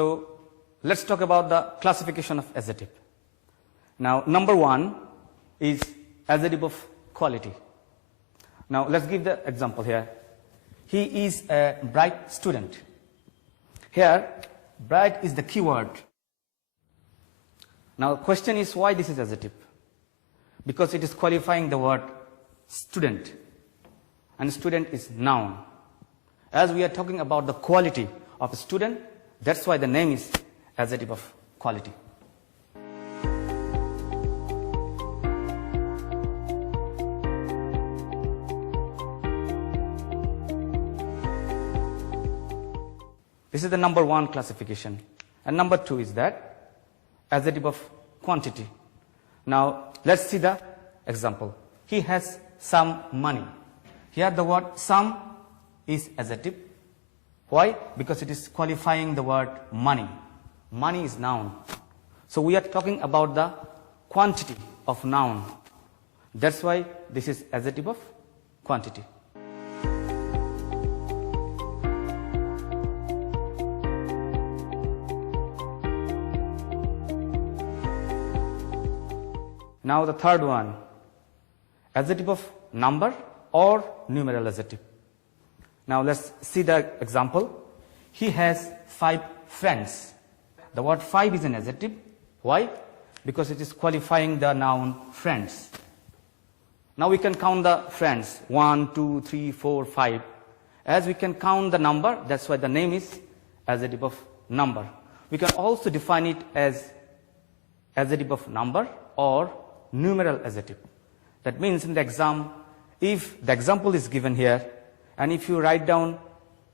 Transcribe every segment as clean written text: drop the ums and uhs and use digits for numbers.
So let's talk about the classification of adjective. Now, number one is adjective of quality. Now, let's give the example here. He is a bright student. Here, bright is the keyword. Now, question is why this is adjective? Because it is qualifying the word student, and student is noun. As we are talking about the quality of a student, that's why the name is adjective of quality. This is the number one classification. And number two is that adjective of quantity. Now, let's see the example. He has some money. Here the word some is adjective. Why? Because it is qualifying the word money. Money is noun. So we are talking about the quantity of noun. That's why this is adjective of quantity. Now the third one, adjective of number or numeral adjective. Now let's see the example. He has 5 friends. The word 5 is an adjective. Why? Because it is qualifying the noun friends. Now we can count the friends, 1, 2, 3, 4, 5. As we can count the number, that's why the name is adjective of number. We can also define it as adjective of number or numeral adjective. That means in the exam, if the example is given here, and if you write down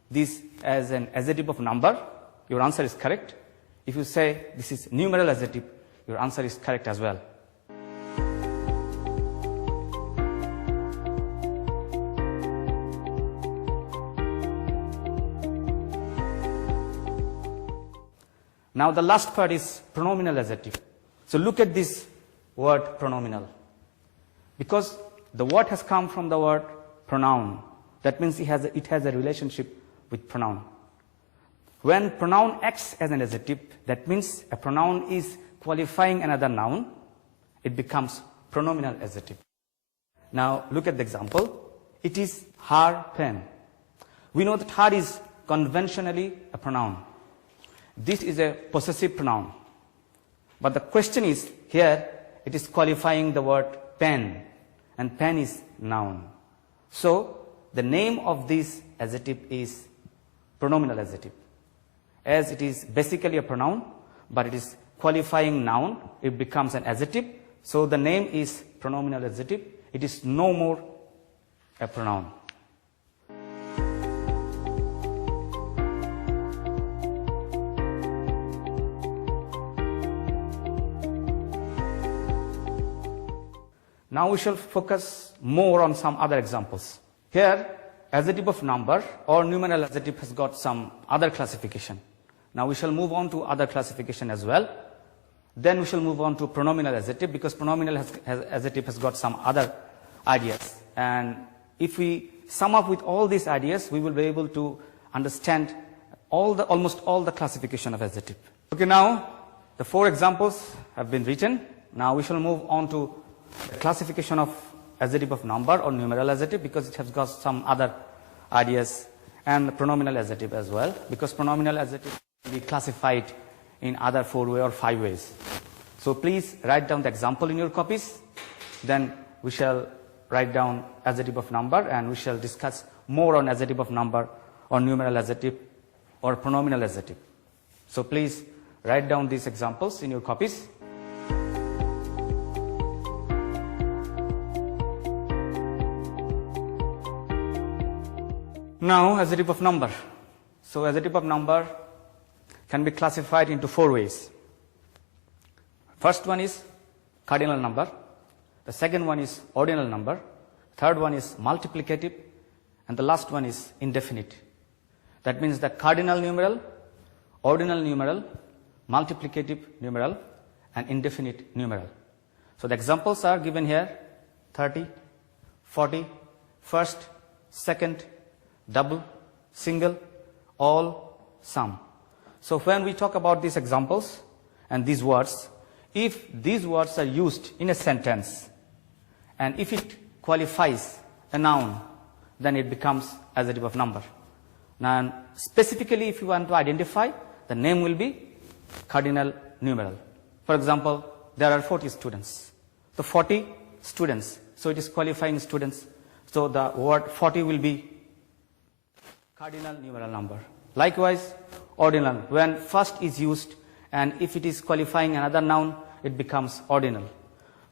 this as an adjective of number, your answer is correct. If you say this is numeral adjective, your answer is correct as well. Now the last part is pronominal adjective. So look at this word pronominal. Because the word has come from the word pronoun. That means it has a relationship with pronoun. When pronoun acts as an adjective, that means a pronoun is qualifying another noun. It becomes pronominal adjective. Now look at the example. It is her pen. We know that her is conventionally a pronoun. This is a possessive pronoun. But the question is here, it is qualifying the word pen, and pen is noun. So the name of this adjective is pronominal adjective. As it is basically a pronoun, but it is qualifying noun, it becomes an adjective. So the name is pronominal adjective. It is no more a pronoun. Now we shall focus more on some other examples. Here, adjective of number or numeral adjective has got some other classification. Now we shall move on to other classification as well. Then we shall move on to pronominal adjective, because pronominal adjective has got some other ideas. And if we sum up with all these ideas, we will be able to understand almost all the classification of adjective. Okay, now the 4 examples have been written. Now we shall move on to the classification of adjective of number or numeral adjective, because it has got some other ideas, and the pronominal adjective as well, because pronominal adjective can be classified in other 4 ways or 5 ways. So please write down the example in your copies. Then we shall write down adjective of number, and we shall discuss more on adjective of number or numeral adjective or pronominal adjective. So please write down these examples in your copies. Now, adjective of number. So adjective of number can be classified into 4 ways. First one is cardinal number. The second one is ordinal number. Third one is multiplicative. And the last one is indefinite. That means the cardinal numeral, ordinal numeral, multiplicative numeral, and indefinite numeral. So the examples are given here: 30, 40, first, second, double, single, all, sum. So when we talk about these examples and these words, if these words are used in a sentence and if it qualifies a noun, then it becomes adjective of number. Now specifically if you want to identify, the name will be cardinal numeral. For example, there are 40 students. So 40 students, so it is qualifying students. So the word 40 will be cardinal numeral number. Likewise, ordinal, when first is used and if it is qualifying another noun, it becomes ordinal.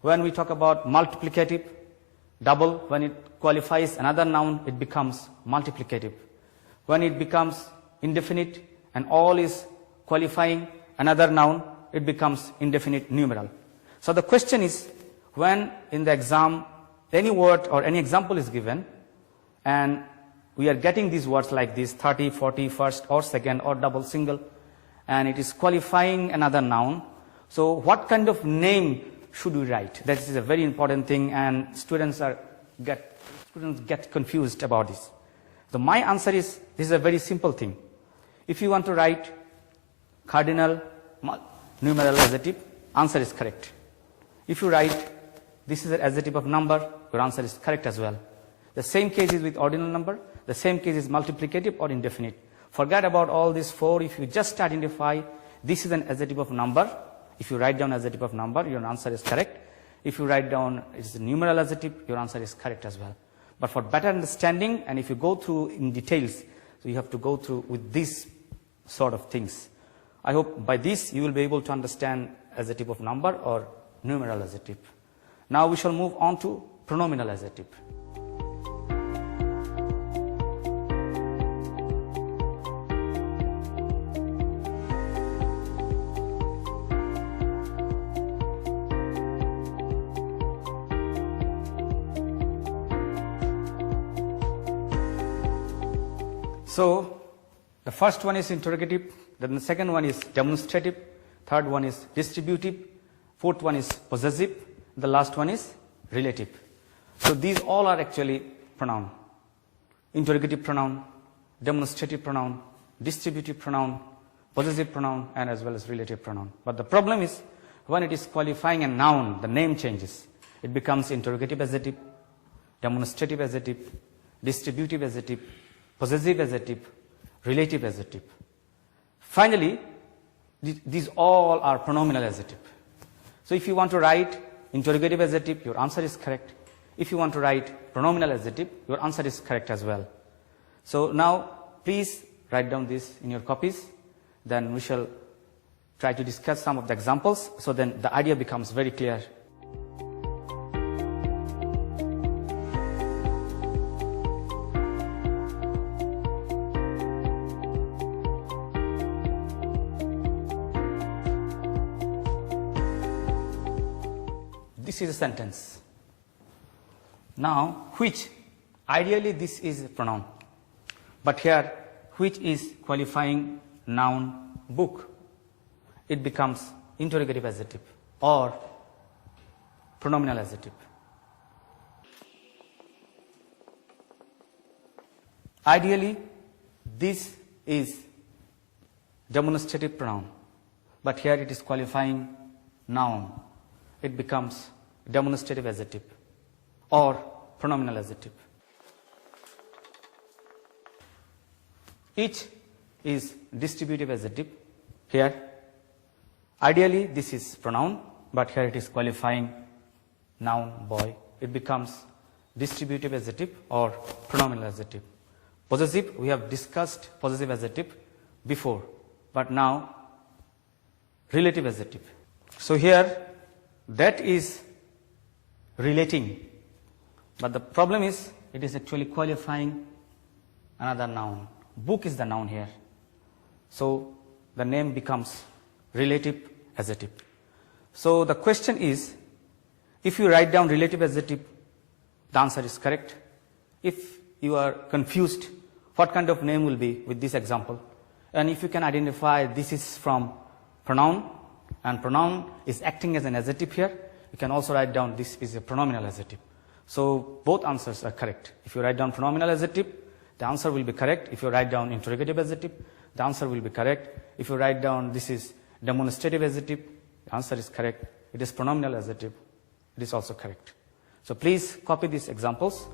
When we talk about multiplicative, double, when it qualifies another noun, it becomes multiplicative. When it becomes indefinite and all is qualifying another noun, it becomes indefinite numeral. So the question is, when in the exam any word or any example is given and we are getting these words like this, 30, 40, first or second or double, single, and it is qualifying another noun, so what kind of name should we write? That is a very important thing, and students get confused about this. So my answer is, this is a very simple thing. If you want to write cardinal numeral adjective, answer is correct. If you write this is an adjective of number, your answer is correct as well. The same case is with ordinal number, the same case is multiplicative or indefinite. Forget about all these four. If you just identify this is an adjective of number, if you write down adjective of number, your answer is correct. If you write down it's a numeral adjective, your answer is correct as well. But for better understanding, and if you go through in details, so you have to go through with these sort of things. I hope by this you will be able to understand adjective of number or numeral adjective. Now we shall move on to pronominal adjective. So the first one is interrogative, then the second one is demonstrative, third one is distributive, fourth one is possessive, the last one is relative. So these all are actually pronoun. Interrogative pronoun, demonstrative pronoun, distributive pronoun, possessive pronoun, and as well as relative pronoun. But the problem is when it is qualifying a noun, the name changes. It becomes interrogative adjective, demonstrative adjective, distributive adjective, possessive adjective, relative adjective. Finally, these all are pronominal adjective. So if you want to write interrogative adjective, your answer is correct. If you want to write pronominal adjective, your answer is correct as well. So now please write down this in your copies. Then we shall try to discuss some of the examples, so then the idea becomes very clear. This is a sentence. Now, which, ideally this is a pronoun, but here which is qualifying noun book, it becomes interrogative adjective or pronominal adjective. Ideally this is demonstrative pronoun, but here it is qualifying noun, it becomes demonstrative adjective or pronominal adjective. Each is distributive adjective. Here ideally this is pronoun, but here it is qualifying noun boy, it becomes distributive adjective or pronominal adjective. Possessive, we have discussed possessive adjective before, but now relative adjective. So here that is relating, but the problem is it is actually qualifying another noun. Book is the noun here, so the name becomes relative adjective. So the question is, if you write down relative adjective, the answer is correct. If you are confused what kind of name will be with this example, and if you can identify this is from pronoun and pronoun is acting as an adjective here, you can also write down this is a pronominal adjective. So both answers are correct. If you write down pronominal adjective, the answer will be correct. If you write down interrogative adjective, the answer will be correct. if you write down this is demonstrative adjective, the answer is correct. It is pronominal adjective, it is also correct. So please copy these examples.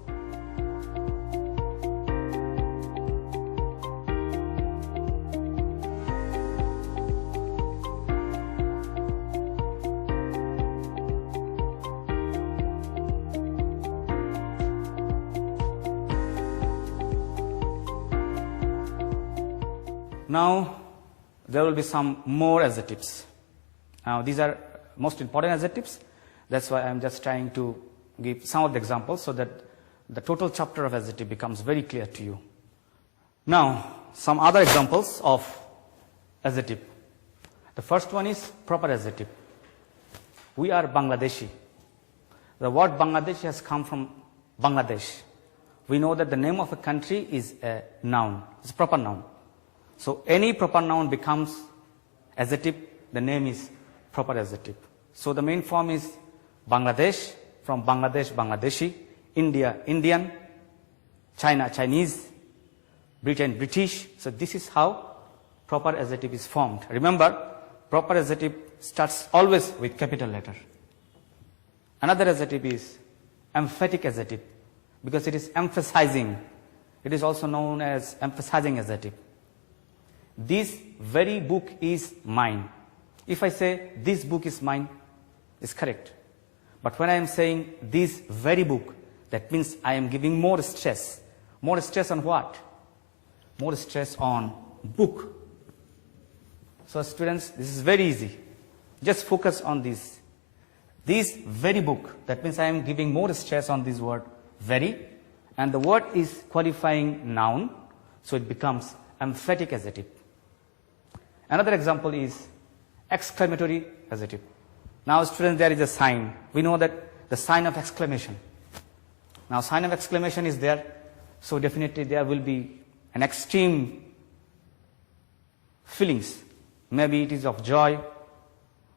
Now, there will be some more adjectives. Now, these are most important adjectives. That's why I'm just trying to give some of the examples so that the total chapter of adjective becomes very clear to you. Now, some other examples of adjective. The first one is proper adjective. We are Bangladeshi. The word Bangladeshi has come from Bangladesh. We know that the name of a country is a noun, it's a proper noun. So any proper noun becomes adjective, the name is proper adjective. So the main form is Bangladesh, from Bangladesh, Bangladeshi, India, Indian, China, Chinese, Britain, British. So this is how proper adjective is formed. Remember, proper adjective starts always with capital letter. Another adjective is emphatic adjective because it is emphasizing. It is also known as emphasizing adjective. This very book is mine. If I say this book is mine, it's correct. But when I am saying this very book, that means I am giving more stress. More stress on what? More stress on book. So students, this is very easy. Just focus on this. This very book, that means I am giving more stress on this word very, and the word is qualifying noun, so it becomes emphatic adjective. Another example is exclamatory adjective. Now students, there is a sign. We know that the sign of exclamation. Now sign of exclamation is there, so definitely there will be an extreme feelings. Maybe it is of joy,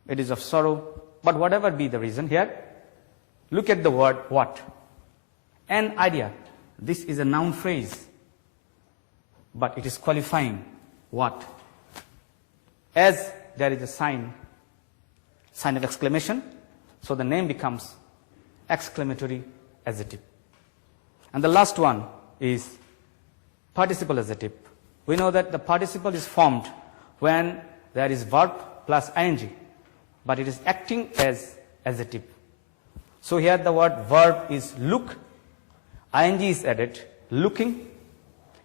it is of sorrow, but whatever be the reason here, look at the word what? An idea. This is a noun phrase, but it is qualifying what? As there is a sign of exclamation, so the name becomes exclamatory adjective. And the last one is participle adjective. We know that the participle is formed when there is verb plus ing, but it is acting as adjective. So here the word verb is look, ing is added, looking.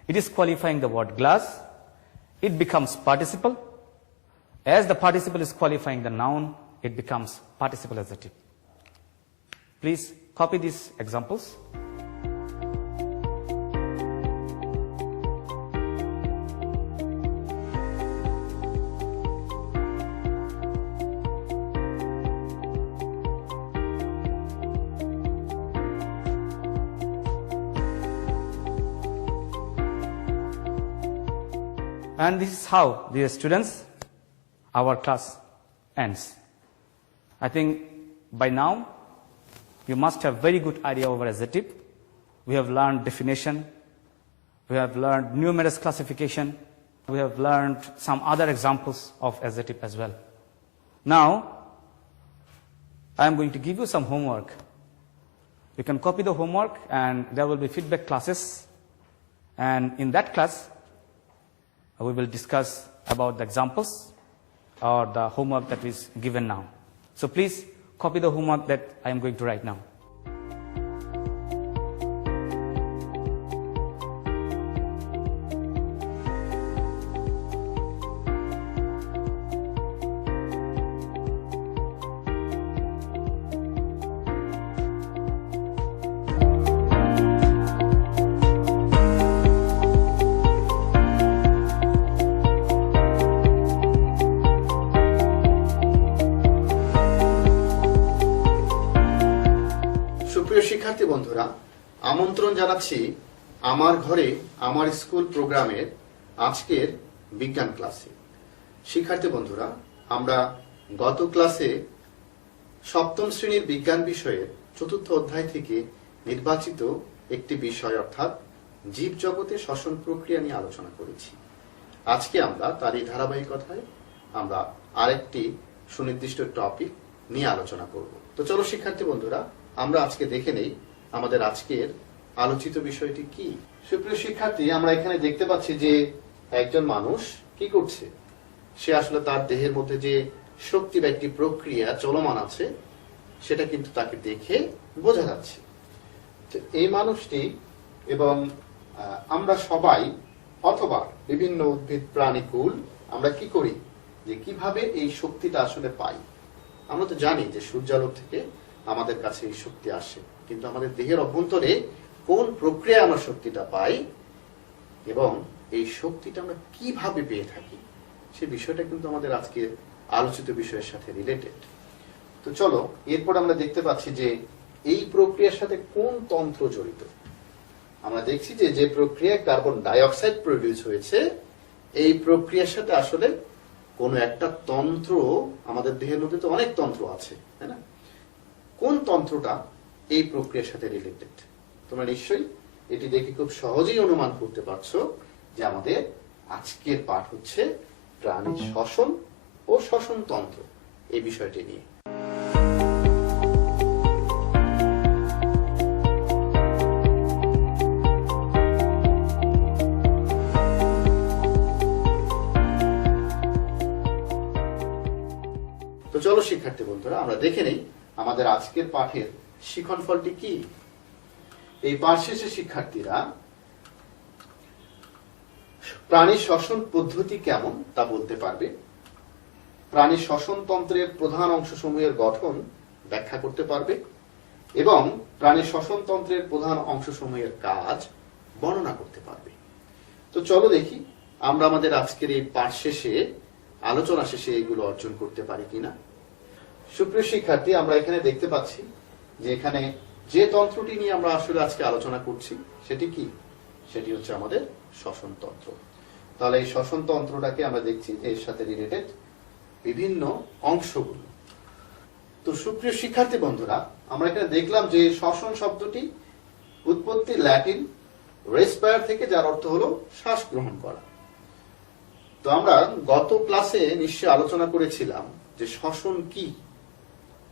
It is qualifying the word glass. It becomes participle. As the participle is qualifying the noun, it becomes participle adjective. Please copy these examples. And this is how, dear students, our class ends. I think by now you must have very good idea over adjective. We have learned definition, we have learned numerous classification, we have learned some other examples of adjective as well. Now I am going to give you some homework. You can copy the homework and there will be feedback classes, and in that class we will discuss about the examples or the homework that is given now. So please copy the homework that I am going to write now. সুপ্রিয় শিক্ষার্থী বন্ধুরা, আমন্ত্রণ জানাচ্ছি আমার ঘরে আমার school প্রোগ্রামের আজকের বিজ্ঞান ক্লাসে। শিক্ষার্থী বন্ধুরা, আমরা গত ক্লাসে সপ্তম শ্রেণীর বিজ্ঞান বিষয়ের চতুর্থ অধ্যায় থেকে নির্বাচিত একটি বিষয় অর্থাৎ জীবজগতে শ্বসন প্রক্রিয়া নিয়ে আলোচনা করেছি। আজকে আমরা তারই ধারাবাহিকতায় আমরা আরেকটি সুনির্দিষ্ট টপিক নিয়ে আলোচনা করব। তো চলো শিক্ষার্থী বন্ধুরা, আমরা আজকে দেখে নেই আমাদের আজকের আলোচিত বিষয়টি কি। সুপ্রিয় শিক্ষার্থী, আমরা এখানে দেখতে পাচ্ছি যে একজন মানুষ কি করছে, সে আসলে তার দেহের মধ্যে যে শক্তি বা একটি প্রক্রিয়া চলমান আছে সেটা কিন্তু তাকে দেখে বোঝা যাচ্ছে। এই মানুষটি এবং আমরা সবাই অথবা বিভিন্ন উদ্ভিদ প্রাণীকুল আমরা কি করি, যে কিভাবে এই শক্তিটা আসলে পাই। আমরা তো জানি যে সূর্যালোক থেকে আমাদের কাছে এই শক্তি আসে, কিন্তু আমাদের দেহের অভ্যন্তরে কোন প্রক্রিয়ায় আমরা শক্তিটা পাই এবং এই শক্তিটা আমরা কিভাবে পেয়ে থাকি, সে বিষয়টা কিন্তু আমাদের আজকের আলোচিত বিষয়ের সাথে রিলেটেড। তো চলো, এরপর আমরা দেখতে পাচ্ছি যে এই প্রক্রিয়ার সাথে কোন তন্ত্র জড়িত। আমরা দেখছি যে যে প্রক্রিয়ায় কার্বন ডাই অক্সাইড প্রডিউস হয়েছে, এই প্রক্রিয়ার সাথে আসলে কোন একটা তন্ত্র, আমাদের দেহের মধ্যে তো অনেক তন্ত্র আছে, তাই না? কোন তন্ত্রটা এই প্রক্রিয়ার সাথে রিলেটেড তোমরা নিশ্চয়ই এটি দেখে খুব সহজেই অনুমান করতে পারছো যে আমাদের আজকের পাঠ হচ্ছে প্রাণীর শ্বসন ও শ্বসন তন্ত্র এই বিষয়টি নিয়ে। তো চলো শিক্ষার্থী বন্ধুরা, আমরা দেখে নেই আমাদের আজকের পাঠের শিখন ফলটি কি। এই পাঠ শেষে শিক্ষার্থীরা প্রাণীর শ্বসন পদ্ধতি কেমন তা বলতে পারবে, প্রাণীর শ্বসন তন্ত্রের প্রধান অংশসমূহের গঠন ব্যাখ্যা করতে পারবে এবং প্রাণীর শ্বসন তন্ত্রের প্রধান অংশসমূহের কাজ বর্ণনা করতে পারবে। তো চলো দেখি আমরা আমাদের আজকের এই পাঠ শেষে, আলোচনা শেষে এগুলো অর্জন করতে পারি কিনা। সুপ্রিয় শিক্ষার্থী, আমরা এখানে দেখতে পাচ্ছি যে এখানে যে তন্ত্রটি নিয়ে আমরা আসলে আজকে আলোচনা করছি সেটি কি, সেটি হচ্ছে আমাদের শ্বসন তন্ত্র। তাহলে এই শ্বসন তন্ত্রটাকে আমরা দেখছি এর সাথে রিলেটেড বিভিন্ন অংশগুলো। তো সুপ্রিয় শিক্ষার্থী বন্ধুরা, আমরা এখানে দেখলাম যে শ্বসন শব্দটি উৎপত্তি ল্যাটিন রেসপায়ার থেকে, যার অর্থ হলো শ্বাস গ্রহণ করা। তো আমরা গত ক্লাসে নিশ্চয়ই আলোচনা করেছিলাম যে শ্বসন কি,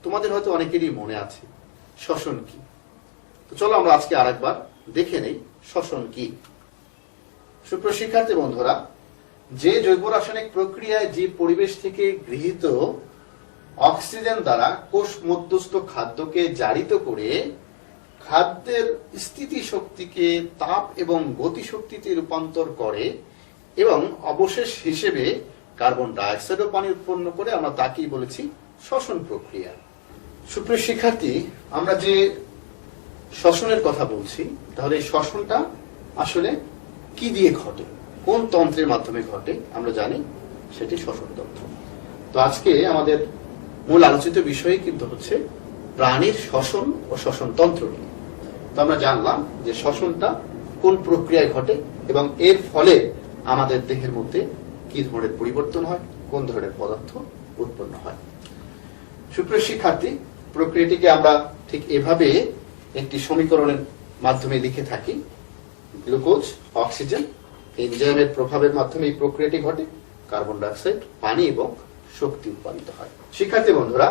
তোমাদের হয়তো অনেকেরই মনে আছে শ্বসন কি। তো চলো আমরা আজকে আরেকবার দেখে নেই শ্বসন কি। সুপ্রিয় শিক্ষার্থী বন্ধুরা, যে জৈব রাসায়নিক প্রক্রিয়ায় জীব পরিবেশ থেকে গৃহীত অক্সিজেন দ্বারা কোষ মধ্যস্থ খাদ্যকে জারিত করে খাদ্যের স্থিতি শক্তিকে তাপ এবং গতি শক্তিতে রূপান্তর করে এবং অবশেষ হিসেবে কার্বন ডাই অক্সাইড ও পানি উৎপন্ন করে, আমরা তাকেই বলেছি শ্বসন প্রক্রিয়া। সুপ্রিয় শিক্ষার্থী, আমরা যে শ্বসনের কথা বলছি, তাহলে এই শ্বসনটা আসলে কি দিয়ে ঘটে, কোন তন্ত্রের মাধ্যমে ঘটে, আমরা জানি সেটি শ্বসন তন্ত্র। তো আজকে আমাদের মূল আলোচিত বিষয় কিন্তু হচ্ছে প্রাণীর শ্বসন ও শ্বসন তন্ত্র নিয়ে। তো আমরা জানলাম যে শ্বসনটা কোন প্রক্রিয়ায় ঘটে এবং এর ফলে আমাদের দেহের মধ্যে কি ধরনের পরিবর্তন হয়, কোন ধরনের পদার্থ উৎপন্ন হয়। সুপ্রিয় শিক্ষার্থী, প্রক্রিয়াটিকে আমরা ঠিক এভাবে একটি সমীকরণের মাধ্যমে লিখে থাকি। গ্লুকোজ, অক্সিজেন, এনজাইমের প্রভাবের মাধ্যমে এই প্রক্রিয়াটি ঘটে, কার্বন ডাই অক্সাইড, পানি এবং শক্তি উৎপাদিত হয়। শিক্ষার্থী বন্ধুরা,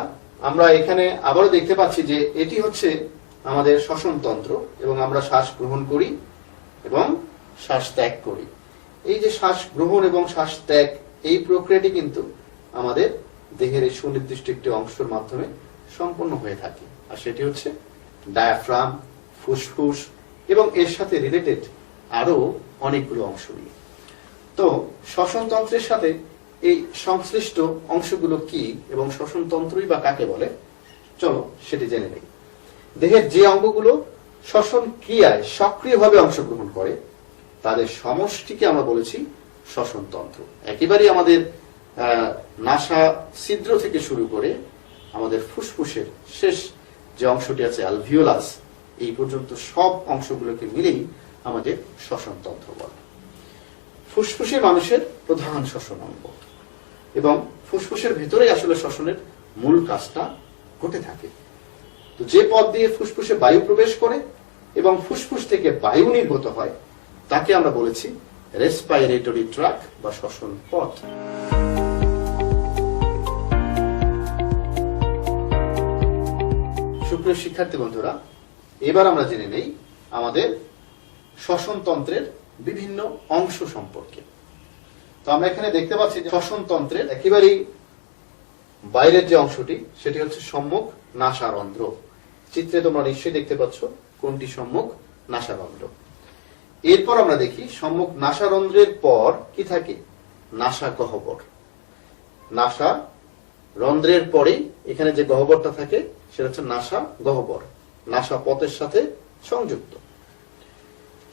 আমরা এখানে আবারও দেখতে পাচ্ছি যে এটি হচ্ছে আমাদের শ্বসন তন্ত্র এবং আমরা শ্বাস গ্রহণ করি এবং শ্বাস ত্যাগ করি। এই যে শ্বাস গ্রহণ এবং শ্বাস ত্যাগ, এই প্রক্রিয়াটি কিন্তু আমাদের দেহের এই সুনির্দিষ্ট একটি অংশের মাধ্যমে সম্পন্ন হয়ে থাকে, আর সেটি হচ্ছে ডায়াফ্রাম, ফুসফুস এবং এর সাথে রিলেটেড আরো অনেকগুলো অংশ নিয়ে। তো শ্বসন তন্ত্রের সাথে এই সংশ্লিষ্ট অংশগুলো কি এবং শ্বসন তন্ত্রই বা কাকে বলে, চলো সেটি জেনে নেই। দেহের যে অঙ্গগুলো শ্বসন ক্রিয়ায় সক্রিয়ভাবে অংশগ্রহণ করে তাদের সমষ্টিকে আমরা বলেছি শ্বসন তন্ত্র। একেবারেই আমাদের নাসা ছিদ্র থেকে শুরু করে আমাদের ফুসফুসের শেষ যে অংশটি আছে অ্যালভিওলাস, এই পর্যন্ত সব অংশগুলোকে মিলেই আমাদের শ্বসন তন্ত্র বলে। ফুসফুসে মানুষের প্রধান শ্বসন অঙ্গ এবং ফুসফুসের ভেতরেই আসলে শ্বসনের মূল কাজটা ঘটে থাকে। তো যে পথ দিয়ে ফুসফুসে বায়ু প্রবেশ করে এবং ফুসফুস থেকে বায়ু নির্গত হয় তাকে আমরা বলেছি রেসপাইরেটরি ট্র্যাক বা শ্বসন পথ। সুপ্রিয় শিক্ষার্থী বন্ধুরা, এবার আমরা জেনে নেই আমাদের শ্বসন তন্ত্রের বিভিন্ন অংশ সম্পর্কে। তো আমরা এখানে দেখতে পাচ্ছি যে শ্বসন তন্ত্রের একেবারেই বাইরের যে অংশটি সেটি হচ্ছে সম্মুখ নাসারন্ধ্র। চিত্রে তোমরা নিশ্চয়ই দেখতে পাচ্ছ কোনটি সম্মুখ নাসারন্ধ্র। এরপর আমরা দেখি সম্মুখ নাসারন্ধ্রের পর কি থাকে, নাসা গহ্বর। নাসা রন্ধ্রের পরেই এখানে যে গহ্বরটা থাকে সেটা হচ্ছে নাসা গহ্বর, নাসা পথের সাথে সংযুক্ত।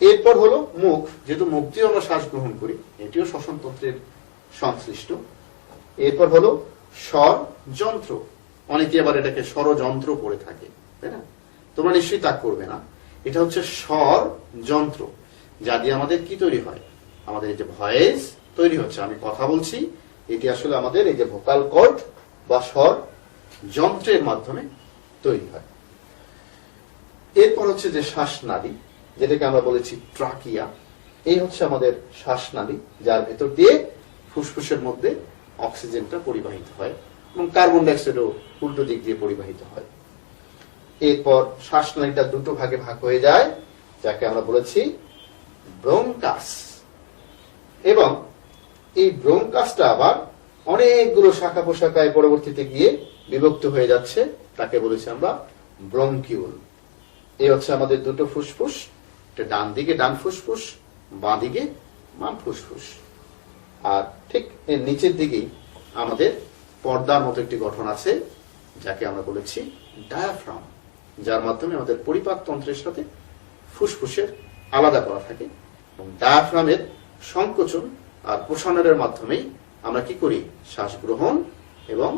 এরপর হলো মুখ, যেহেতু মুখ দিয়ে আমরা শ্বাস গ্রহণ করি, এটিও শ্বসন তন্ত্রের সংশ্লিষ্ট। এরপর হলো স্বর যন্ত্র, অনেকে আবার এটাকে স্বরযন্ত্র পড়ে থাকে, তাই না? তোমরা নিশ্চয়ই তা করবে না। এটা হচ্ছে স্বর যন্ত্র, যা দিয়ে আমাদের কি তৈরি হয়, আমাদের এই যে ভয়েস তৈরি হচ্ছে, আমি কথা বলছি, এটি আসলে আমাদের এই যে ভোকাল কর্ড বা স্বর যন্ত্রের মাধ্যমে তৈরি হয়। এরপর হচ্ছে যে শ্বাসনালী, যেটাকে আমরা বলেছি ট্রাকিয়া, এই হচ্ছে আমাদের শ্বাসনালী, যার ভেতর দিয়ে ফুসফুসের মধ্যে অক্সিজেনটা পরিবাহিত হয় এবং কার্বন ডাইঅক্সাইডও উল্টো দিক দিয়ে পরিবাহিত হয়। এরপর শ্বাসনালীটা দুটো ভাগে ভাগ হয়ে যায়, যাকে আমরা বলেছি ব্রোঙ্কাস, এবং এই ব্রোঙ্কাসটা আবার অনেকগুলো শাখা প্রশাখায় পরবর্তীতে গিয়ে বিভক্ত হয়ে যাচ্ছে, তাকে বলেছি আমরা ব্রঙ্কিউল। এই হচ্ছে আমাদের দুটো ফুসফুস, ডান দিকে ডান ফুসফুস, বাঁ দিকে বাম ফুসফুস। আর ঠিক এর নিচের দিকেই আমাদের পর্দার মতো একটি গঠন আছে, যাকে আমরা বলেছি ডায়াফ্রাম, যার মাধ্যমে আমাদের পরিপাক তন্ত্রের সাথে ফুসফুসের আলাদা করা থাকে। এবং ডায়াফ্রামের সংকোচন আর প্রসারণের মাধ্যমেই আমরা কি করি, শ্বাস গ্রহণ এবং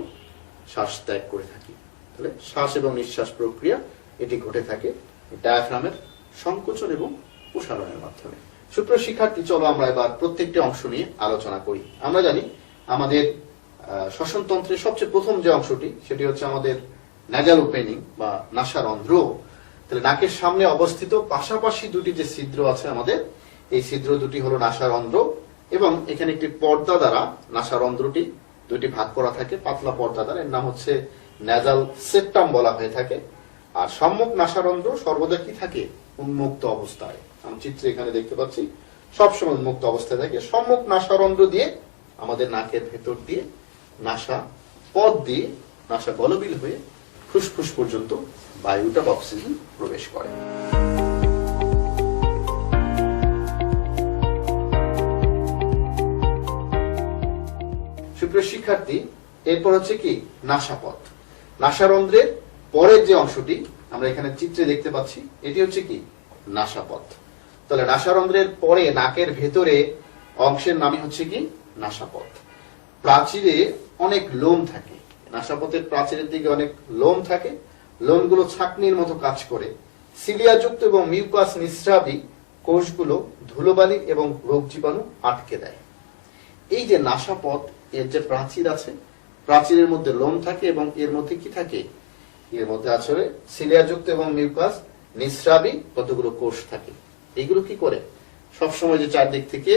শ্বাস ত্যাগ করে থাকি। তাহলে শ্বাস এবং নিঃশ্বাস প্রক্রিয়া এটি ঘটে থাকে ডায়াফ্রামের সংকোচন এবং প্রসারণের মাধ্যমে। সুপ্রিয় শিক্ষার্থী, চলো আমরা এবার প্রত্যেকটি অংশ নিয়ে আলোচনা করি। আমরা জানি আমাদের শ্বসনতন্ত্রের সবচেয়ে প্রথম যে অংশটি সেটি হচ্ছে আমাদের নাজাল ওপেনিং বা নাসারন্ধ্র। তাহলে নাকের সামনে অবস্থিত পাশাপাশি দুটি যে ছিদ্র আছে আমাদের, এই ছিদ্র দুটি হলো নাসারন্ধ্র, এবং এখানে একটি পর্দা দ্বারা নাসারন্ধ্রটি দুটি ভাগ করা থাকে, পাতলা পর্দা দ্বারা, এর নাম হচ্ছে নাজাল সেপ্টাম বলা হয়ে থাকে। আর সম্মুখ নাসারন্ধ্র সর্বদা কি থাকে, উন্মুক্ত অবস্থায়। আমি চিত্রে এখানে দেখতে পাচ্ছি সবসময় উন্মুক্ত অবস্থায় থাকে। সম্মুখ নাসারন্ধ্র দিয়ে আমাদের নাকের ভেতর দিয়ে নাসা পথ দিয়ে নাসা গলবিল হয়ে ফুসফুস পর্যন্ত বায়ুটা অক্সিজেন প্রবেশ করে। সুপ্রিয় শিক্ষার্থী, এরপর হচ্ছে কি নাসাপথ। নাসারন্ধ্রের পরের যে অংশটি আমরা এখানে চিত্রে দেখতে পাচ্ছি, এটি হচ্ছে কি নাসাপথ। তাহলে নাসারন্ধ্রের পরে নাকের ভেতরে অংশের নামই হচ্ছে কি নাসাপথ। প্রাচীরে অনেক লোম থাকে, নাসাপথের প্রাচীরের দিকে অনেক লোম থাকে। লোমগুলো ছাঁকনির মতো কাজ করে। সিলিয়াযুক্ত এবং মিউকাস নিঃস্রাবী কোষগুলো ধুলোবালি এবং রোগ জীবাণু আটকে দেয়। এই যে নাসাপথ, এর যে প্রাচীর আছে, প্রাচীরের মধ্যে লোম থাকে এবং এর মধ্যে কি থাকে, এর মধ্যে আসলে সিলিয়াযুক্ত এবং মিউকাস নিঃস্রাবী কতগুলো কোষ থাকে। এগুলো কি করে, সবসময় যে চারদিক থেকে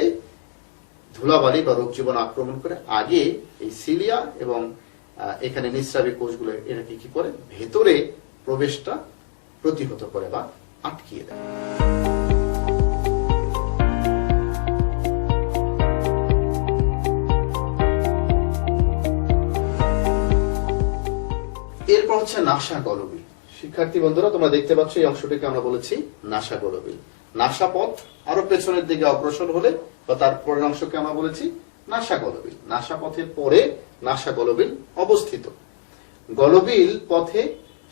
ধুলাবালি বা রোগ জীবাণু আক্রমণ করে, আগে এই সিলিয়া এবং এখানে নিঃস্রাবী কোষগুলো এটাকে কি করে, ভেতরে প্রবেশটা প্রতিহত করে বা আটকিয়ে দেয়। এরপর হচ্ছে নাসা গলবিল। শিক্ষার্থী বন্ধুরা, তোমরা দেখতে পাচ্ছ এই অংশটিকে আমরা বলেছি নাসা গলবিল। নাসাপথ আরো পেছনের দিকে অগ্রসর হলে বা তার পরের অংশকে আমরা বলেছি নাসা গলবিল। নাসাপথের পরে নাসা গলবিল অবস্থিত। গলবিল পথে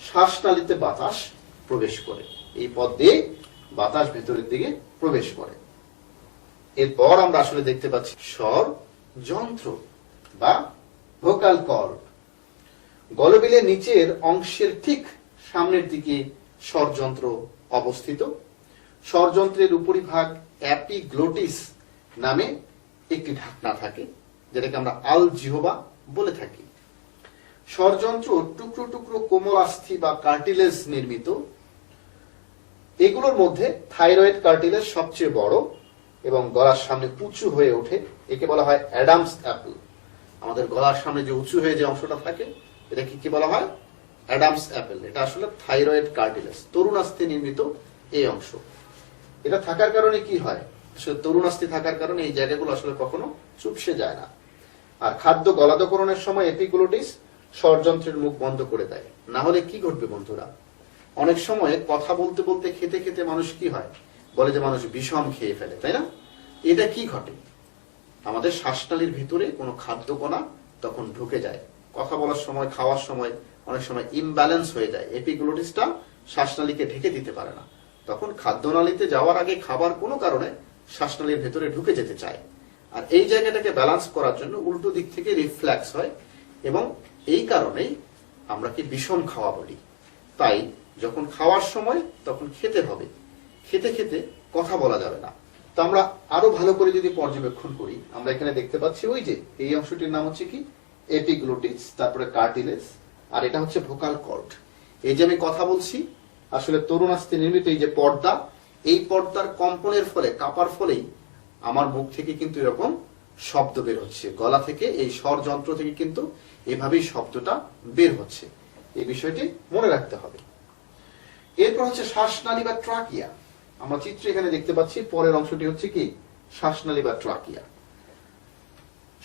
শ্বাসনালীতে বাতাস প্রবেশ করে, এই পথ দিয়ে বাতাস ভেতরের দিকে প্রবেশ করে। এরপর আমরা আসলে দেখতে পাচ্ছি স্বর যন্ত্র বা ভোকাল কর্ড। গলবিলের নিচের অংশের ঠিক সামনের দিকে স্বরযন্ত্র অবস্থিত। স্বরযন্ত্রের উপরিভাগ অ্যাপিগ্লোটিস নামে একটি ঢাকনা থাকে, যেটাকে আমরা আলজিহ্বা বলে থাকি। স্বরযন্ত্র টুকরো টুকরো কোমল আস্থি বা কার্টিলেজ নির্মিত। এগুলোর মধ্যে থাইরয়েড কার্টিলেজ সবচেয়ে বড় এবং গলার সামনে উঁচু হয়ে ওঠে, একে বলা হয় অ্যাডামস অ্যাপল। আমাদের গলার সামনে যে উঁচু হয়ে যে অংশটা থাকে এটাকে কি বলা হয়? Adams Apple. এটা আসলে থাইরয়েড কার্টিলেজ, তরুণাস্থি নির্মিত এই অংশ। এটা থাকার কারণে কি হয়? আসলে তরুণাস্থি থাকার কারণে এই জায়গাগুলো আসলে কখনো চুপসে যায় না। আর খাদ্য গলাধকরণের সময় এপিগ্লোটিস স্বরযন্ত্রের মুখ বন্ধ করে দেয়। না হলে কি ঘটবে বন্ধুরা? অনেক সময় কথা বলতে বলতে খেতে খেতে মানুষ কি হয়, বলে যে মানুষ বিষম খেয়ে ফেলে, তাই না? এটা কি ঘটে? আমাদের শ্বাসনালীর ভিতরে কোনো খাদ্য কণা তখন ঢুকে যায়। কথা বলার সময়, খাওয়ার সময় অনেক সময় ইমব্যালেন্স হয়ে যায়, এপিগ্লোটিসটা শ্বাসনালীকে ঢেকে দিতে পারে না। তখন খাদ্যনালীতে যাওয়ার আগে খাবার কোনো কারণে শ্বাসনালীর ভেতরে ঢুকে যেতে চায়, আর এই জায়গাটাকে ব্যালেন্স করার জন্য উল্টো দিক থেকে রিফ্লেক্স হয়, এবং এই কারণেই আমরা কি বিষম খাওয়া বলি। তাই যখন খাওয়ার সময় তখন খেতে হবে, খেতে খেতে কথা বলা যাবে না। তো আমরা আরো ভালো করে যদি পর্যবেক্ষণ করি, আমরা এখানে দেখতে পাচ্ছি ওই যে এই অংশটির নাম হচ্ছে কি এপিগ্লোটিস, তারপরে কার্টিলেজ, আর এটা হচ্ছে ভোকাল কর্ড। এই যে আমি কথা বলছি, আসলে তরুণাস্থি নির্মিত এই যে পর্দা, এই পর্দার কম্পনের ফলে, কাঁপার ফলেই আমার মুখ থেকে কিন্তু এরকম শব্দ বের হচ্ছে, গলা থেকে এই স্বর যন্ত্র থেকে কিন্তু এভাবেই শব্দটা বের হচ্ছে। এই বিষয়টি মনে রাখতে হবে। এরপর হচ্ছে শ্বাসনালী বা ট্রাকিয়া। আমরা চিত্রে এখানে দেখতে পাচ্ছি, পরের অংশটি হচ্ছে কি শ্বাসনালী বা ট্রাকিয়া।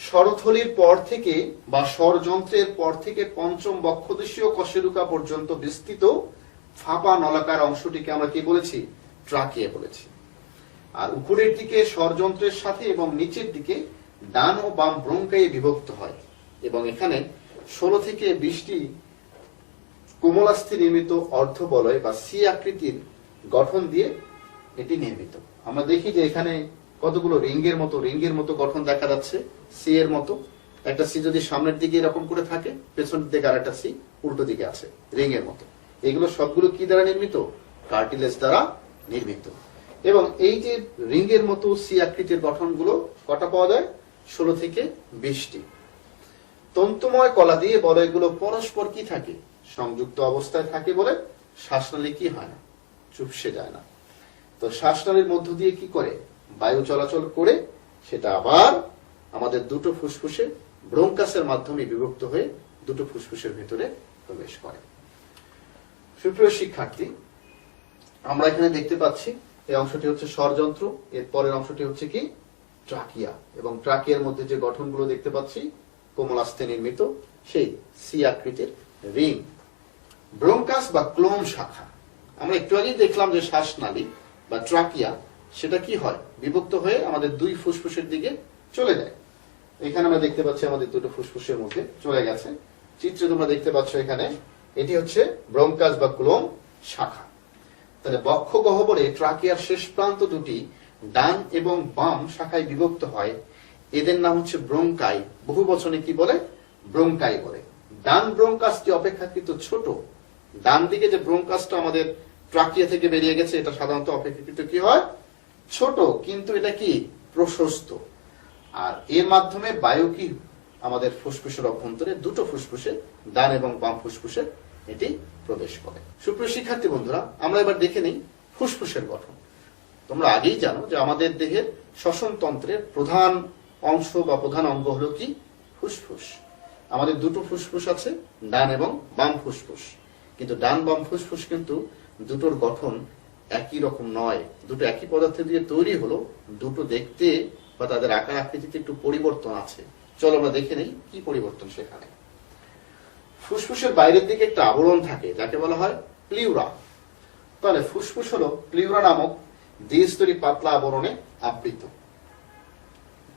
স্বরথলির পর থেকে বা স্বরযন্ত্রের পর থেকে পঞ্চম বক্ষদেশীয় কশেরুকা পর্যন্ত বিস্তৃত ফাঁপা নলাকার অংশটিকে আমরা কি বলেছি? ট্রাকিয়া বলেছি। আর উপরের দিকে স্বরযন্ত্রের সাথে এবং নিচের দিকে ডান ও বাম ব্রঙ্কায়ে বিভক্ত হয়, এবং এখানে 16 থেকে 20টি কোমলাস্থি নির্মিত অর্ধবলয় বা সি আকৃতির গঠন দিয়ে এটি নির্মিত। আমরা দেখি যে এখানে কতগুলো রিঙ্গের মতো গঠন দেখা যাচ্ছে, সি এর মতো। একটা সি যদি সামনের দিকে এরকম করে থাকে, পেছনের দিকে আর একটা সি উল্টো দিকে আছে, রিং এর মতো। এগুলো সবগুলো কি দ্বারা নির্মিত? কার্টিলেজ দ্বারা নির্মিত। এবং এই যে রিঙ্গের মতো সি আকৃতির গঠনগুলো কটা পাওয়া যায়? 16 থেকে 20টি। তন্তুময় কলা দিয়ে বলয়গুলো পরস্পর কি থাকে? সংযুক্ত অবস্থায় থাকে বলে শ্বাসনালী কি হয় না? চুপসে যায় না। তো শ্বাসনালীর মধ্য দিয়ে কি করে? বায়ু চলাচল করে সেটা আবার আমাদের দুটো ফুসফুসে ব্রঙ্কাসের মাধ্যমে বিভক্ত হয়ে দুটো ফুসফুসের ভিতরে প্রবেশ করে। সুপ্রিয় শিক্ষার্থী, আমরা এখানে দেখতে পাচ্ছি এই অংশটি হচ্ছে স্বরযন্ত্র, এর পরের অংশটি হচ্ছে কি ট্রাকিয়া, এবং ট্রাকিয়ার মধ্যে যে গঠনগুলো দেখতে পাচ্ছি কোমলাস্থে নির্মিত সেই সি আকৃতির রিং। ব্রঙ্কাস বা ক্লোম শাখা, আমরা একটু আগেই দেখলাম যে শ্বাসনালী বা ট্রাকিয়া সেটা কি হয়? বিভক্ত হয়ে আমাদের দুই ফুসফুসের দিকে চলে যায়। এখানে আমরা দেখতে পাচ্ছি আমাদের দুটো ফুসফুসের মধ্যে চলে গেছে। চিত্রে তোমরা দেখতে পাচ্ছ এখানে এটি হচ্ছে ব্রঙ্কাস বা ক্লোম শাখা। তাহলে বক্ষ গহ্বরে ট্রাকিয়ার শেষ প্রান্ত দুটি ডান এবং বাম শাখায় বিভক্ত হয়, এদের নাম হচ্ছে ব্রঙ্কাই। বহু বচনে কি বলে? ব্রঙ্কাই বলে। ডান ব্রঙ্কাসটি অপেক্ষাকৃত ছোট। ডান দিকে যে ব্রঙ্কাসটা আমাদের ট্রাকিয়া থেকে বেরিয়ে গেছে, এটা সাধারণত অপেক্ষাকৃত কি হয়? ছোট, কিন্তু এটা কি প্রশস্ত। আর এর মাধ্যমে বায়ু কি আমাদের ফুসফুসের অভ্যন্তরে দুটো ফুসফুসে, ডান এবং বাম ফুসফুসে এটি প্রবেশ করে। সুপ্রিয় শিক্ষার্থী বন্ধুরা, আমরা এবার দেখে নিই ফুসফুসের গঠন। তোমরা আগেই জানো যে আমাদের দেহের শ্বসন তন্ত্রের প্রধান অংশ বা প্রধান অঙ্গ হলো কি? ফুসফুস। আমাদের দুটো ফুসফুস আছে, ডান এবং বাম ফুসফুস। কিন্তু ডান বাম ফুসফুস কিন্তু দুটোর গঠন একই রকম নয়। দুটো একই পদার্থ দিয়ে তৈরি হলো, দুটো দেখতে বা তাদের আকার আকৃতিতে একটু পরিবর্তন আছে। চলো আমরা দেখে নেই কি পরিবর্তন সেখানে। ফুসফুসের বাইরের দিকে একটা আবরণ থাকে যাকে বলা হয় প্লিউরা। তাহলে ফুসফুস হলো প্লিউরা নামক দ্বিস্তরী পাতলা আবরণে আবৃত।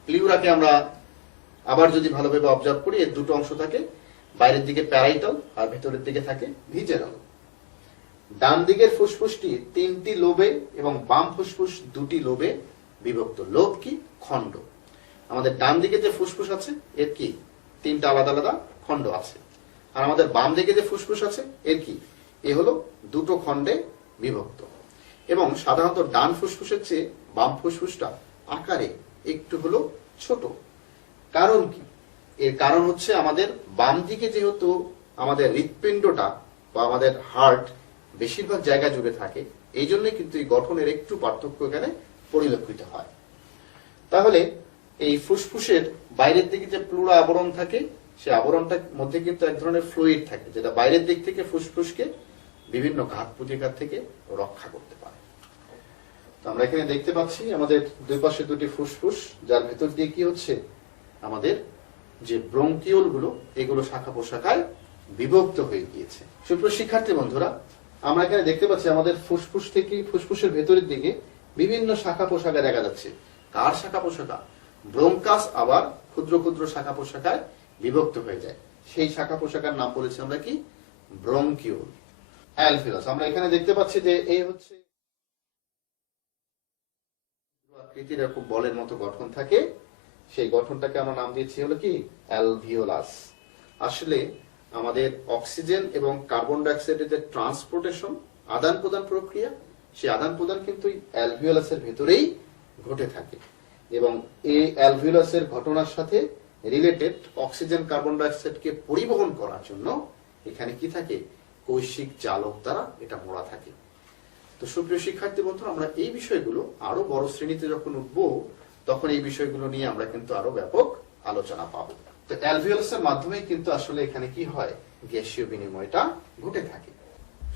প্লিউরাকে আমরা আবার যদি ভালোভাবে অবজার্ভ করি, এর দুটো অংশ থাকে, বাইরের দিকে প্যারাইটাল আর ভেতরের দিকে থাকে ভিজেরাল। ডান দিকের ফুসফুসটি 3টি লোবে এবং বাম ফুসফুস 2টি লোবে বিভক্ত। লোব কি? খণ্ড। আমাদের ডান দিকে যে ফুসফুস আছে এর কি 3টা আলাদা আলাদা খণ্ড আছে, আর আমাদের বাম দিকে যে ফুসফুস আছে এর কি? এ হলো দুটো খণ্ডে বিভক্ত। এবং সাধারণত ডান ফুসফুসের চেয়ে বাম ফুসফুসটা আকারে একটু হলো ছোট। কারণ কি? এর কারণ হচ্ছে আমাদের বাম দিকে যেহেতু আমাদের হৃৎপিণ্ডটা বা আমাদের হার্ট বেশিরভাগ জায়গা জুড়ে থাকে, এই জন্য কিন্তু এই গঠনের একটু পার্থক্য এখানে পরিলক্ষিত হয়। তাহলে এই ফুসফুসের বাইরের দিকে যে প্লুরা আবরণ থাকে, সেই আবরণটার মধ্যে কিন্তু এক ধরনের ফ্লুইড থাকে, যেটা বাইরের দিক থেকে ফুসফুসকে বিভিন্ন ঘাত প্রতিঘাত থেকে রক্ষা করতে পারে। তো আমরা এখানে দেখতে পাচ্ছি আমাদের দুই পাশে দুটি ফুসফুস, যার ভেতর দিয়ে কি হচ্ছে, আমাদের যে ব্রঙ্কিওল গুলো, এগুলো শাখা প্রশাখায় বিভক্ত হয়ে গিয়েছে। সুপ্রিয় শিক্ষার্থী বন্ধুরা, আমরা এখানে দেখতে পাচ্ছি আমাদের ফুসফুস থেকে, ফুসফুসের ভেতরের দিকে বিভিন্ন শাখা প্রশাখা দেখা যাচ্ছে। কার শাখা প্রশাখা? ব্রঙ্কাস আবার ক্ষুদ্র ক্ষুদ্র শাখা প্রশাখায় বিভক্ত হয়ে যায়। সেই শাখা প্রশাখার নাম বলেছি আমরা কি? ব্রঙ্কিওল। অ্যালভিওলাস। আমরা এখানে দেখতে পাচ্ছি যে এই হচ্ছে আকৃতির খুব বলের মতো গঠন থাকে, সেই গঠনটাকে আমরা নাম দিয়েছি হলো কি? অ্যালভিওলাস। আসলে আমাদের অক্সিজেন এবং কার্বন ডাই অক্সাইডের যে ট্রান্সপোর্টেশন, আদান প্রদান প্রক্রিয়া, সেই আদান প্রদান কিন্তু অ্যালভিওলাসের ভেতরেই ঘটে থাকে। এবং এই অ্যালভিওলাসের ঘটনার সাথে রিলেটেড অক্সিজেন কার্বন ডাই অক্সাইডকে পরিবহন করার জন্য এখানে কি থাকে? কৈশিক জালক দ্বারা এটা মোড়া থাকে। তো সুপ্রিয় শিক্ষার্থী বন্ধুরা, আমরা এই বিষয়গুলো আরো বড় শ্রেণীতে যখন উঠবো, তখন এই বিষয়গুলো নিয়ে আমরা কিন্তু আরো ব্যাপক আলোচনা পাবো। তো অ্যালভিওলাসের মাধ্যমে কিন্তু আসলে এখানে কি হয়? গ্যাসীয় বিনিময়টা ঘটে থাকে।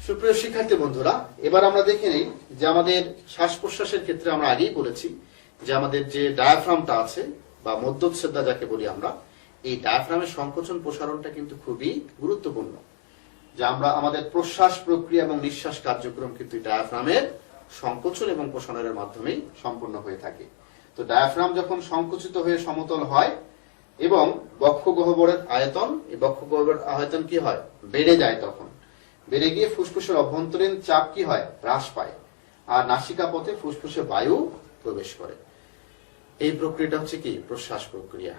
সুপ্রিয় শিক্ষার্থী বন্ধুরা, এবার আমরা দেখে নেই যে আমাদের শ্বাস প্রশ্বাসের ক্ষেত্রে আমরা আগেই বলেছি যে আমাদের যে ডায়াফ্রামটা আছে বা মধ্যচ্ছেদা যাকে বলি আমরা, এই ডায়াফ্রামের সংকোচন প্রসারণটা কিন্তু খুবই গুরুত্বপূর্ণ। যে আমরা আমাদের প্রশ্বাস প্রক্রিয়া এবং নিঃশ্বাস কার্যক্রম কিন্তু ডায়াফ্রামের সংকোচন এবং প্রসারণের মাধ্যমেই সম্পন্ন হয়ে থাকে। তো ডায়াফ্রাম যখন সংকুচিত হয়ে সমতল হয় এবং বক্ষগহ্বরের আয়তন, এই বক্ষগহ্বরের আয়তন কি হয়? বেড়ে যায়। তখন বেড়ে গিয়ে ফুসফুসের অভ্যন্তরীণ চাপ কি হয়? হ্রাস পায়। আর নাসিকা পথে ফুসফুসে বায়ু প্রবেশ করে। এই প্রক্রিয়াটা হচ্ছে কি? প্রশ্বাস প্রক্রিয়া।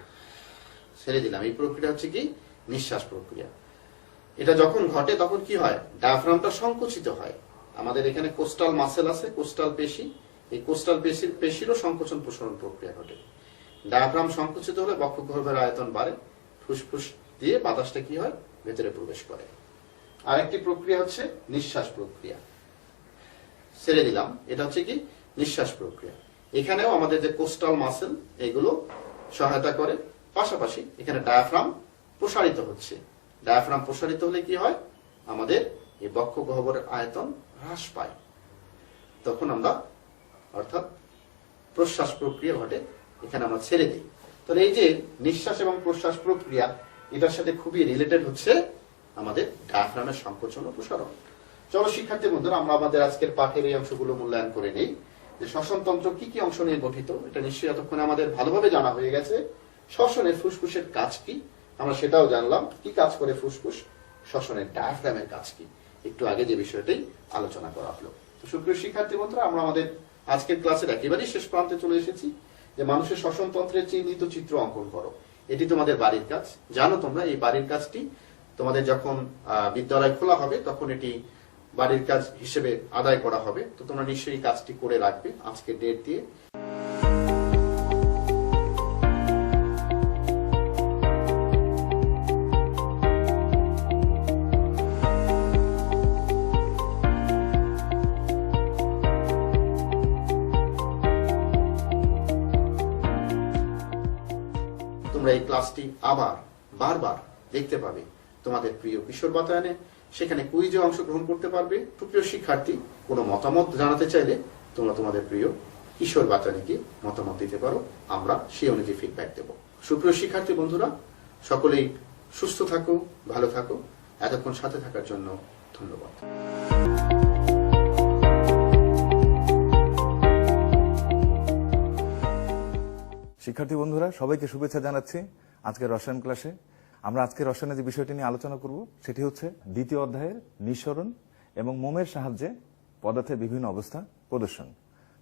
ছেড়ে দিলাম। এই প্রক্রিয়া হচ্ছে কি? নিঃশ্বাস প্রক্রিয়া। এটা যখন ঘটে তখন কি হয়? ডায়াফ্রামটা সংকুচিত হয়। আমাদের এখানে কোস্টাল মাসেল আছে, কোস্টাল পেশি, এই কোস্টাল পেশিরও সংকোচন প্রসারণ প্রক্রিয়া ঘটে। ডায়াফ্রাম সংকুচিত হলে বক্ষগহ্বরের আয়তন বাড়ে, ফুসফুস দিয়ে বাতাসটা কি হয়? ভেতরে প্রবেশ করে। আরেকটি প্রক্রিয়া হচ্ছে নিঃশ্বাস প্রক্রিয়া। ছেড়ে দিলাম। এটা হচ্ছে কি? নিঃশ্বাস প্রক্রিয়া। এখানেও আমাদের যে কোস্টাল মাসেল, এগুলো সহায়তা করে। পাশাপাশি এখানে ডায়াফ্রাম প্রসারিত হচ্ছে। ডায়াফ্রাম প্রসারিত হলে কি হয়? আমাদের এই বক্ষগহ্বরের আয়তন হ্রাস পায়। তখন আমরা অর্থাৎ প্রশ্বাস প্রক্রিয়া ঘটে, এখানে আমরা ছেড়ে দিই। তাহলে এই যে নিঃশ্বাস এবং প্রশ্বাস প্রক্রিয়া, এটার সাথে খুবই রিলেটেড হচ্ছে আমাদের ডায়াফ্রামের সংকোচন ও প্রসারণ। চলো শিক্ষার্থী বন্ধুরা, আমরা আমাদের আজকের পাঠের এই অংশগুলো মূল্যায়ন করে নেই। যে শ্বসনতন্ত্র কি কি অংশ নিয়ে গঠিত, এটা নিশ্চয়ই এতক্ষণে আমাদের ভালোভাবে জানা হয়ে গেছে। শ্বসনের ফুসফুসের কাজ কি আমরা সেটাও জানলাম। কি কাজ করে ফুসফুস? শ্বসনের ডায়াফ্রামের কাজ কি? একটু আগে যে বিষয়টাই আলোচনা করা হলো। তো সুপ্রিয় শিক্ষার্থী বন্ধুরা, আমরা আমাদের আজকের ক্লাসের একেবারেই শেষ প্রান্তে চলে এসেছি। যে মানুষের শ্বসনতন্ত্রের চিহ্নিত চিত্র অঙ্কন করো, এটি তোমাদের বাড়ির কাজ। জানো তোমরা এই বাড়ির কাজটি তোমাদের যখন বিদ্যালয় খোলা হবে তখন এটি বাড়ির কাজ হিসেবে আদায় করা হবে। তো তোমরা নিশ্চয়ই কাজটি করে রাখবে আজকের ডেট দিয়ে। তোমরা এই ক্লাসটি আবার বারবার দেখতে পাবে তোমাদের প্রিয় কিশোর বাতায়নে। সেখানে কুইজে অংশগ্রহণ করতে পারবে। সুপ্রিয় শিক্ষার্থী, কোনো মতামত জানাতে চাইলে তোমরা তোমাদের প্রিয় কিশোর বাতায়নে গিয়ে মতামত দিতে পারো, আমরা সেই অনুযায়ী ফিডব্যাক দেব। সুপ্রিয় শিক্ষার্থী বন্ধুরা, সকলেই সুস্থ থাকো, ভালো থাকো। এতক্ষণ সাথে থাকার জন্য ধন্যবাদ। শিক্ষার্থী বন্ধুরা, সবাইকে শুভেচ্ছা জানাচ্ছি আজকের রসায়ন ক্লাসে। আমরা আজকে রসায়নের যে বিষয়টি নিয়ে আলোচনা করব সেটি হচ্ছে দ্বিতীয় অধ্যায়ের নিঃসরণ এবং মোমের সাহায্যে পদার্থের বিভিন্ন অবস্থা প্রদর্শন।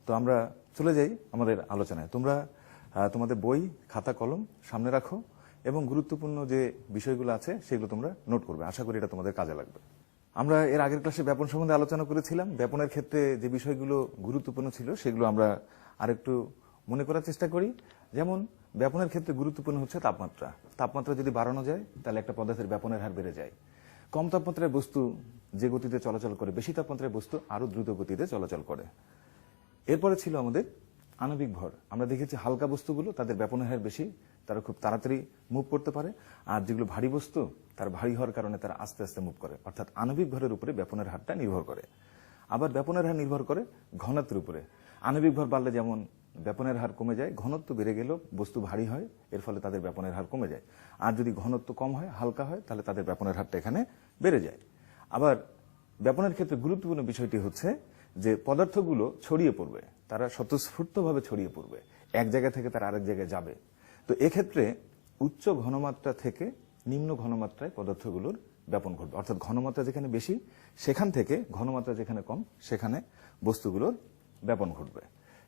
তো আমরা চলে যাই আমাদের আলোচনায়। তোমরা তোমাদের বই, খাতা, কলম সামনে রাখো এবং গুরুত্বপূর্ণ যে বিষয়গুলো আছে সেগুলো তোমরা নোট করবে। আশা করি এটা তোমাদের কাজে লাগবে। আমরা এর আগের ক্লাসে ব্যাপন সম্বন্ধে আলোচনা করেছিলাম। ব্যাপনের ক্ষেত্রে যে বিষয়গুলো গুরুত্বপূর্ণ ছিল সেগুলো আমরা আরেকটু মনে করার চেষ্টা করি। যেমন ব্যাপনের ক্ষেত্রে গুরুত্বপূর্ণ হচ্ছে তাপমাত্রা। তাপমাত্রা যদি বাড়ানো যায় তাহলে একটা পদার্থের ব্যাপনের হার বেড়ে যায়। কম তাপমাত্রায় বস্তু যে গতিতে চলাচল করে, বেশি তাপমাত্রায় বস্তু আরো দ্রুত গতিতে চলাচল করে। এরপরে ছিল আমাদের আণবিক ভর, আমরা দেখেছি হালকা বস্তুগুলো তাদের ব্যাপনের হার বেশি, তারা খুব তাড়াতাড়ি মুভ করতে পারে, আর যেগুলো ভারী বস্তু তার ভারী হওয়ার কারণে তারা আস্তে আস্তে মুভ করে। অর্থাৎ আণবিক ভরের উপরে ব্যাপনের হারটা নির্ভর করে। আবার ব্যাপনের হার নির্ভর করে ঘনত্বের উপরে। আণবিক ভর বাড়লে যেমন ব্যাপনের হার কমে যায়, ঘনত্ব বেড়ে গেলেও বস্তু ভারী হয়, এর ফলে তাদের ব্যাপনের হার কমে যায়। আর যদি ঘনত্ব কম হয়, হালকা হয়, তাহলে তাদের ব্যাপনের হারটা এখানে বেড়ে যায়। আবার ব্যাপনের ক্ষেত্রে গুরুত্বপূর্ণ বিষয়টি হচ্ছে যে পদার্থগুলো ছড়িয়ে পড়বে, তারা স্বতঃস্ফূর্তভাবে ছড়িয়ে পড়বে, এক জায়গা থেকে তারা আরেক জায়গায় যাবে। তো এক্ষেত্রে উচ্চ ঘনমাত্রা থেকে নিম্ন ঘনমাত্রায় পদার্থগুলোর ব্যাপন ঘটবে। অর্থাৎ ঘনমাত্রা যেখানে বেশি সেখান থেকে ঘনমাত্রা যেখানে কম সেখানে বস্তুগুলোর ব্যাপন ঘটবে।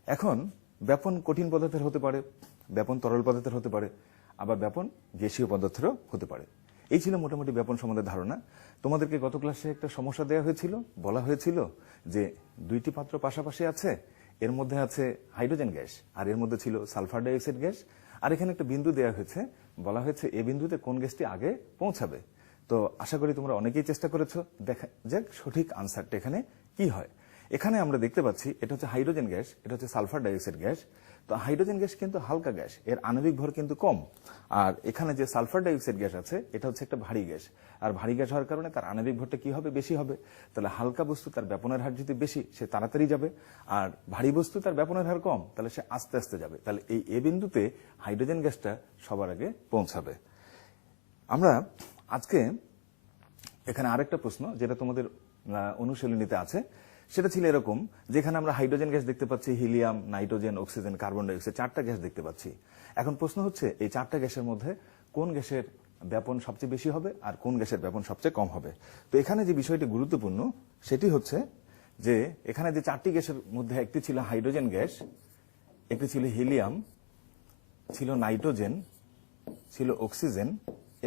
এখন ব্যাপন কঠিন পদার্থের হতে পারে, ব্যাপন তরল পদার্থের হতে পারে, আবার ব্যাপন গ্যাসীয় পদার্থেরও হতে পারে। এই ছিল মোটামুটি ব্যাপন সম্বন্ধে ধারণা। তোমাদেরকে গত ক্লাসে একটা সমস্যা দেওয়া হয়েছিল, বলা হয়েছিল যে দুইটি পাত্র পাশাপাশি আছে, এর মধ্যে আছে হাইড্রোজেন গ্যাস আর এর মধ্যে ছিল সালফার ডাইঅক্সাইড গ্যাস, আর এখানে একটা বিন্দু দেওয়া হয়েছে, বলা হয়েছে এই বিন্দুতে কোন গ্যাসটি আগে পৌঁছাবে। তো আশা করি তোমরা অনেকেই চেষ্টা করেছো, দেখা যাক সঠিক আনসারটা এখানে কি হয়। এখানে আমরা দেখতে পাচ্ছি এটা হচ্ছে হাইড্রোজেন গ্যাস, এটা হচ্ছে সালফার ডাইঅক্সাইড গ্যাস। তো হাইড্রোজেন গ্যাস কিন্তু হালকা গ্যাস, এর আণবিক ভর কিন্তু কম। আর এখানে যে সালফার ডাইঅক্সাইড গ্যাস আছে এটা হচ্ছে একটা ভারী গ্যাস, আর ভারী গ্যাস হওয়ার কারণে তার আণবিক ভরটা কি হবে, বেশি হবে। তাহলে হালকা বস্তু তার ব্যাপনের হার যদি বেশি, সে তাড়াতাড়ি যাবে, আর ভারী বস্তু তার ব্যাপনের হার কম, তাহলে সে আস্তে আস্তে যাবে। তাহলে এই এ বিন্দুতে হাইড্রোজেন গ্যাসটা সবার আগে পৌঁছাবে। আমরা আজকে এখানে আরেকটা প্রশ্ন যেটা তোমাদের অনুশীলনীতে আছে, সেটা ছিল এরকম, যেখানে আমরা হাইড্রোজেন গ্যাস দেখতে পাচ্ছি, helium, nitrogen, oxygen, carbon dioxide, 4টা গ্যাস দেখতে পাচ্ছি। এখন প্রশ্ন হচ্ছে এই 4টা গ্যাসের মধ্যে কোন গ্যাসের ব্যাপন সবচেয়ে বেশি হবে আর কোন গ্যাসের ব্যাপন সবচেয়ে কম হবে। তো এখানে যে বিষয়টি গুরুত্বপূর্ণ সেটি হচ্ছে যে এখানে যে 4টি গ্যাসের মধ্যে একটি ছিল হাইড্রোজেন গ্যাস, একটি ছিল হিলিয়াম, ছিল নাইট্রোজেন, ছিল অক্সিজেন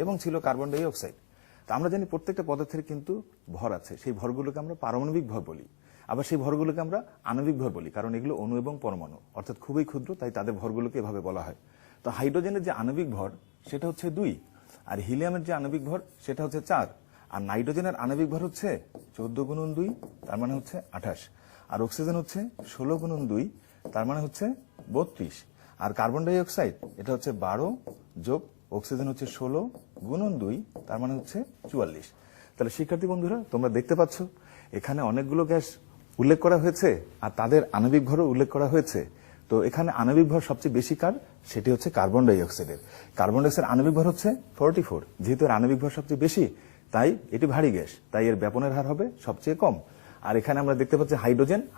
এবং ছিল কার্বন ডাই অক্সাইড। তা আমরা জানি প্রত্যেকটা পদার্থের কিন্তু ভর আছে, সেই ভরগুলোকে আমরা পারমাণবিক ভর বলি, আবার সেই ভরগুলোকে আমরা আণবিক ভর বলি, কারণ এগুলো অণু এবং পরমাণু অর্থাৎ খুবই ক্ষুদ্র, তাই তাদের ভরগুলোকে এভাবে বলা হয়। তো হাইড্রোজেনের যে আণবিক ভর সেটা হচ্ছে 2, আর হিলিয়ামের যে আণবিক ভর সেটা হচ্ছে 4, আর নাইট্রোজেনের আণবিক ভর হচ্ছে 14 গুণন 2, তার মানে হচ্ছে 28, আর অক্সিজেন হচ্ছে 16 গুণন 2, তার মানে হচ্ছে 32, আর কার্বন ডাই অক্সাইড এটা হচ্ছে 12 যোগ অক্সিজেন হচ্ছে 16 গুণন 2, তার মানে হচ্ছে 44। তাহলে শিক্ষার্থী বন্ধুরা তোমরা দেখতে পাচ্ছ এখানে অনেকগুলো গ্যাস উল্লেখ করা হয়েছে আর তাদের আণবিক ভরও উল্লেখ করা হয়েছে। তো এখানে আণবিক ভর সবচেয়ে বেশি কার, সেটি হচ্ছে কার্বন ডাই অক্সাইডের। কার্বন ডাই অক্সাইড আণবিক ভর হচ্ছে 44, যেহেতু এর আণবিক ভর সবচেয়ে বেশি তাই এটি ভারী গ্যাস, তাই এর ব্যাপনের হার হবে সবচেয়ে কম। আর এখানে আমরা দেখতে পাচ্ছি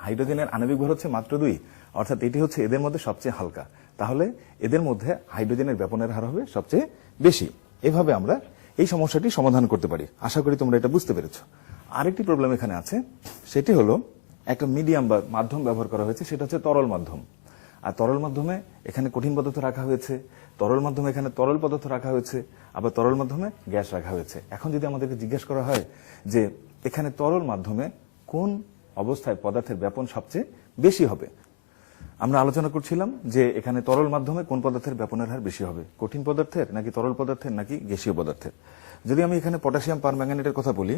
হাইড্রোজেনের আণবিক ভর হচ্ছে মাত্র 2, অর্থাৎ এটি হচ্ছে এদের মধ্যে সবচেয়ে হালকা, তাহলে এদের মধ্যে হাইড্রোজেনের ব্যাপনের হার হবে সবচেয়ে বেশি। এভাবে আমরা এই সমস্যাটি সমাধান করতে পারি। আশা করি তোমরা এটা বুঝতে পেরেছো। আরেকটি প্রবলেম এখানে আছে, সেটি হলো একটা মিডিয়াম বা মাধ্যম ব্যবহার করা হয়েছে, সেটা হচ্ছে তরল মাধ্যম। আর তরল মাধ্যমে এখানে কঠিন পদার্থ রাখা হয়েছে, তরল মাধ্যমে এখানে তরল পদার্থ রাখা হয়েছে, আবার তরল মাধ্যমে গ্যাস রাখা হয়েছে। এখন যদি আমাদেরকে জিজ্ঞেস করা হয় যে এখানে তরল মাধ্যমে কোন অবস্থায় পদার্থের ব্যাপন সবচেয়ে বেশি হবে, আমরা আলোচনা করছিলাম যে এখানে তরল মাধ্যমে কোন পদার্থের ব্যাপনের হার বেশি হবে, কঠিন পদার্থের নাকি তরল পদার্থের নাকি গ্যাসীয় পদার্থের। যদি আমি এখানে পটাশিয়াম পারম্যাঙ্গানেটের কথা বলি,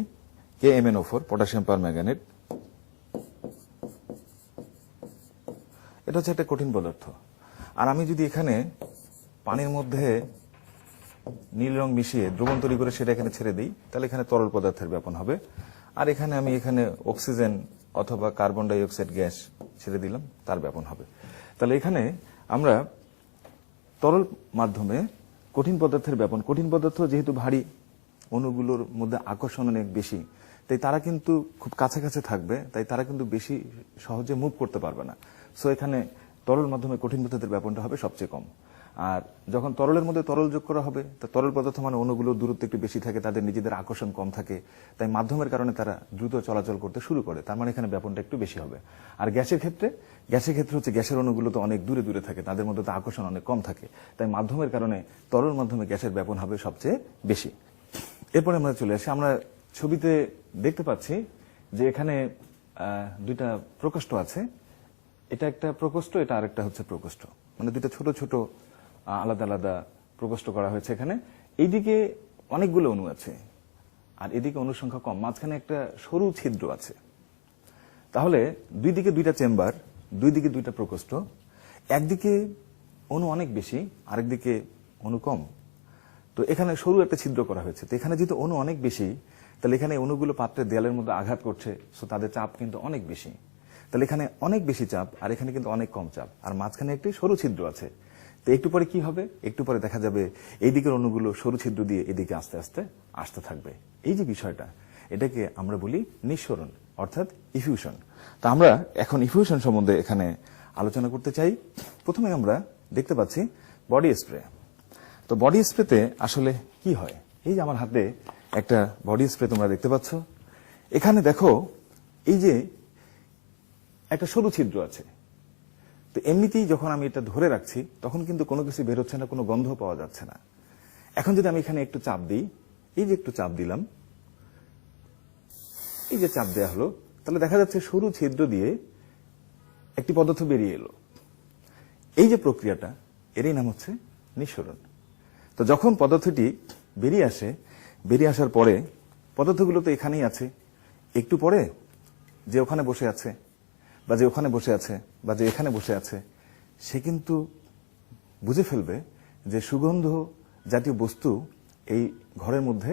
KMnO4 পটাশিয়াম পারম্যাঙ্গানেট, এটা হচ্ছে একটা কঠিন পদার্থ। আর আমি যদি এখানে পানির মধ্যে নীল রং মিশিয়ে দ্রবণ তৈরি করে সেটা এখানে ছেড়ে দিই, তাহলে এখানে তরল পদার্থের ব্যাপন হবে। আর এখানে আমি অক্সিজেন অথবা কার্বন ডাই অক্সাইড গ্যাস ছেড়ে দিলাম, তার ব্যাপন হবে। তাহলে এখানে আমরা তরল মাধ্যমে কঠিন পদার্থের ব্যাপন, কঠিন পদার্থ যেহেতু ভারী, অণুগুলোর মধ্যে আকর্ষণ অনেক বেশি, তাই তারা কিন্তু খুব কাছাকাছি থাকবে, তাই তারা কিন্তু বেশি সহজে মুভ করতে পারবে না। সো এখানে তরল মাধ্যমে কঠিন পদার্থের ব্যাপনটা হবে সবচেয়ে কম। আর যখন তরলের মধ্যে তরল যোগ করা হবে, তা তরল পদার্থ মানে অণুগুলোর দূরত্ব একটু বেশি থাকে, তাদের নিজেদের আকর্ষণ কম থাকে, তাই মাধ্যমের কারণে তারা দ্রুত চলাচল করতে শুরু করে, তার মানে এখানে ব্যাপনটা একটু বেশি হবে। আর গ্যাসের ক্ষেত্রে হচ্ছে গ্যাসের অণুগুলো তো অনেক দূরে দূরে থাকে, তাদের মধ্যে তো আকর্ষণ অনেক কম থাকে, তাই মাধ্যমের কারণে তরল মাধ্যমে গ্যাসের ব্যাপন হবে সবচেয়ে বেশি। এরপরে আমরা চলে আসি, আমরা ছবিতে দেখতে পাচ্ছি যে এখানে দুইটা প্রকোষ্ঠ আছে, এটা একটা প্রকোষ্ঠ, এটা আরেকটা হচ্ছে প্রকোষ্ঠ, মানে দুইটা ছোট ছোট আলাদা আলাদা প্রকোষ্ঠ করা হয়েছে। এখানে এইদিকে অনেকগুলো অণু আছে আর এদিকে অণুর সংখ্যা কম, মাঝখানে একটা সরু ছিদ্র আছে। তাহলে দুই দিকে দুইটা চেম্বার, দুই দিকে দুইটা প্রকোষ্ঠ, একদিকে অণু অনেক বেশি, আরেকদিকে অণু কম। তো এখানে সরু একটা ছিদ্র করা হয়েছে। তো এখানে যেহেতু অণু অনেক বেশি, তাহলে এখানে অণুগুলো পাত্রের দেয়ালের মধ্যে আঘাত করছে, সো তাদের চাপ কিন্তু অনেক বেশি। তাহলে এখানে অনেক বেশি চাপ, আর এখানে কিন্তু অনেক কম চাপ, আর মাঝখানে একটি সরু ছিদ্র আছে। তো একটু পরে কি হবে? একটু পরে দেখা যাবে এই দিকের অণুগুলো সরু ছিদ্র দিয়ে এদিকে আস্তে আস্তে আসতে থাকবে। এই যে বিষয়টা, এটাকে আমরা বলি নিঃসরণ, অর্থাৎ ইফিউশন। তো আমরা এখন ইফিউশন সম্বন্ধে এখানে আলোচনা করতে চাই। প্রথমে আমরা দেখতে পাচ্ছি বডি স্প্রে। তো বডি স্প্রেতে আসলে কি হয়? এই যে আমার হাতে একটা বডি স্প্রে তোমরা দেখতে পাচ্ছ। এখানে দেখো এই যে একটা সরু ছিদ্র আছে। তো এমনিতেই যখন আমি এটা ধরে রাখছি তখন কিন্তু কোনো কিছু বের হচ্ছে না, কোনো গন্ধ পাওয়া যাচ্ছে না। এখন যদি আমি এখানে একটু চাপ দিই, এই যে একটু চাপ দিলাম, এই যে চাপ দেওয়া হলো, তাহলে দেখা যাচ্ছে সরু ছিদ্র দিয়ে একটি পদার্থ বেরিয়ে এলো। এই যে প্রক্রিয়াটা, এরই নাম হচ্ছে নিঃসরণ। তো যখন পদার্থটি বেরিয়ে আসে, বেরিয়ে আসার পরে পদার্থগুলো তো এখানেই আছে, একটু পরে যে ওখানে বসে আছে বা যে ওখানে বসে আছে বা যে এখানে বসে আছে, সে কিন্তু বুঝে ফেলবে যে সুগন্ধ জাতীয় বস্তু এই ঘরের মধ্যে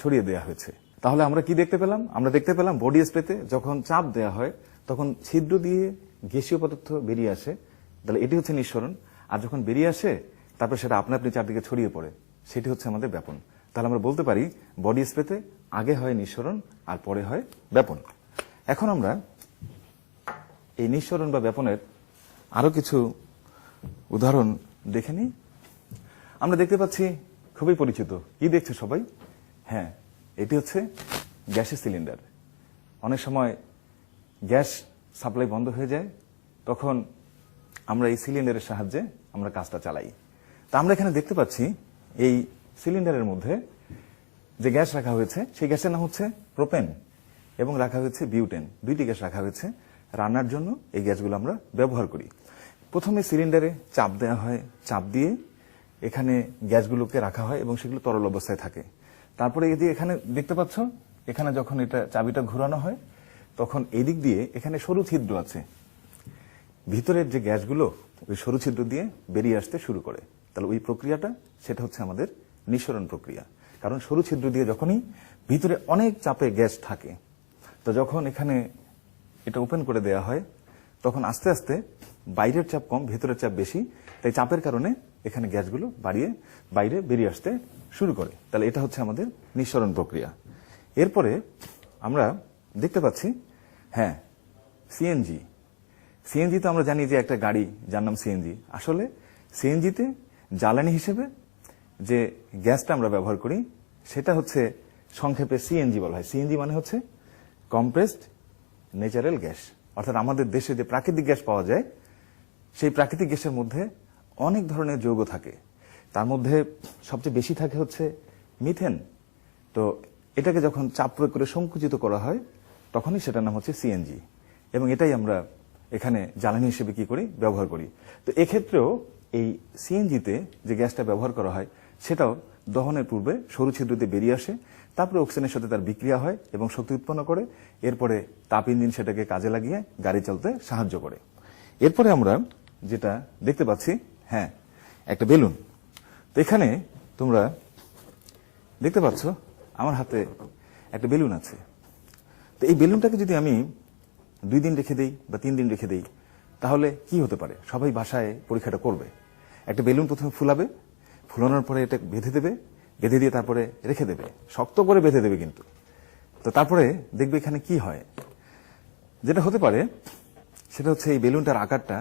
ছড়িয়ে দেওয়া হয়েছে। তাহলে আমরা কি দেখতে পেলাম? আমরা দেখতে পেলাম বডি স্প্রেতে যখন চাপ দেওয়া হয় তখন ছিদ্র দিয়ে গ্যাসীয় পদার্থ বেরিয়ে আসে, তাহলে এটি হচ্ছে নিঃসরণ। আর যখন বেরিয়ে আসে তারপর সেটা আপনা আপনি চারদিকে ছড়িয়ে পড়ে, সেটি হচ্ছে আমাদের ব্যাপন। তাহলে আমরা বলতে পারি বডি স্প্রেতে আগে হয় নিঃসরণ আর পরে হয় ব্যাপন। এখন আমরা এই নিঃসরণ বা ব্যাপনের আরো কিছু উদাহরণ দেখে নিই। আমরা দেখতে পাচ্ছি খুবই পরিচিত, কি দেখছে সবাই? হ্যাঁ, এটি হচ্ছে গ্যাসের সিলিন্ডার। অনেক সময় গ্যাস সাপ্লাই বন্ধ হয়ে যায়, তখন আমরা এই সিলিন্ডারের সাহায্যে আমরা কাজটা চালাই। তা আমরা এখানে দেখতে পাচ্ছি এই সিলিন্ডারের মধ্যে যে গ্যাস রাখা হয়েছে সেই গ্যাসের নাম হচ্ছে প্রোপেন এবং রাখা হয়েছে বিউটেন। দুইটি গ্যাস রাখা হয়েছে রান্নার জন্য। এই গ্যাসগুলো আমরা ব্যবহার করি। প্রথমে সিলিন্ডারে চাপ দেওয়া হয়, চাপ দিয়ে এখানে গ্যাসগুলোকে রাখা হয় এবং সেগুলো তরল অবস্থায় থাকে। তারপরে এই যে এখানে দেখতে পাচ্ছ, এখানে যখন এটা চাবিটা ঘোরানো হয় তখন এই দিক দিয়ে এখানে সরু ছিদ্র আছে, ভিতরের যে গ্যাসগুলো ওই সরু ছিদ্র দিয়ে বেরিয়ে আসতে শুরু করে। তাহলে ওই প্রক্রিয়াটা, সেটা হচ্ছে আমাদের নিঃসরণ প্রক্রিয়া। কারণ সরু ছিদ্র দিয়ে যখনই ভিতরে অনেক চাপে গ্যাস থাকে, তো যখন এখানে এটা ওপেন করে দেওয়া হয় তখন আস্তে আস্তে বাইরের চাপ কম, ভেতরের চাপ বেশি, তাই চাপের কারণে এখানে গ্যাসগুলো বাইরে বেরিয়ে আসতে শুরু করে। তাহলে এটা হচ্ছে আমাদের নিঃসরণ প্রক্রিয়া। এরপরে আমরা দেখতে পাচ্ছি, হ্যাঁ, সিএনজি। সিএনজি তো আমরা জানি যে একটা গাড়ি যার নাম সিএনজি। আসলে সিএনজিতে জ্বালানি হিসেবে যে গ্যাসটা আমরা ব্যবহার করি সেটা হচ্ছে সংক্ষেপে সিএনজি বলা হয়। সিএনজি মানে হচ্ছে কম্প্রেসড ন্যাচারাল গ্যাস। অর্থাৎ আমাদের দেশে যে প্রাকৃতিক গ্যাস পাওয়া যায় সেই প্রাকৃতিক গ্যাসের মধ্যে অনেক ধরনের যৌগ থাকে। তার মধ্যে সবচেয়ে বেশি থাকে হচ্ছে মিথেন। তো এটাকে যখন চাপ প্রয়োগ করে সংকুচিত করা হয় তখনই সেটার নাম হচ্ছে সিএনজি, এবং এটাই আমরা এখানে জ্বালানি হিসেবে কি করি, ব্যবহার করি। তো এক্ষেত্রেও এই সিএনজিতে যে গ্যাসটা ব্যবহার করা হয় সেটাও দহনের পূর্বে সরু ছিদ্র দিয়ে বেরিয়ে আসে, তারপরে অক্সিজেনের সাথে তার বিক্রিয়া হয় এবং শক্তি উৎপন্ন করে। এরপরে তাপ ইঞ্জিন সেটাকে কাজে লাগিয়ে গাড়ি চলতে সাহায্য করে। এরপরে আমরা যেটা দেখতে পাচ্ছি, হ্যাঁ, একটা বেলুন। তো এখানে তোমরা দেখতে পাচ্ছ আমার হাতে একটা বেলুন আছে। তো এই বেলুনটাকে যদি আমি 2 দিন রেখে দেই বা 3 দিন রেখে দেই তাহলে কি হতে পারে? সবাই বাসায় পরীক্ষাটা করবে। একটা বেলুন প্রথমে ফুলাবে, ফুলানোর পরে এটা বেঁধে দেবে, বেঁধে দিয়ে তারপরে রেখে দেবে, শক্ত করে বেঁধে দেবে কিন্তু। তো তারপরে দেখবে এখানে কি হয়। যেটা হতে পারে সেটা হচ্ছে এই বেলুনটার আকারটা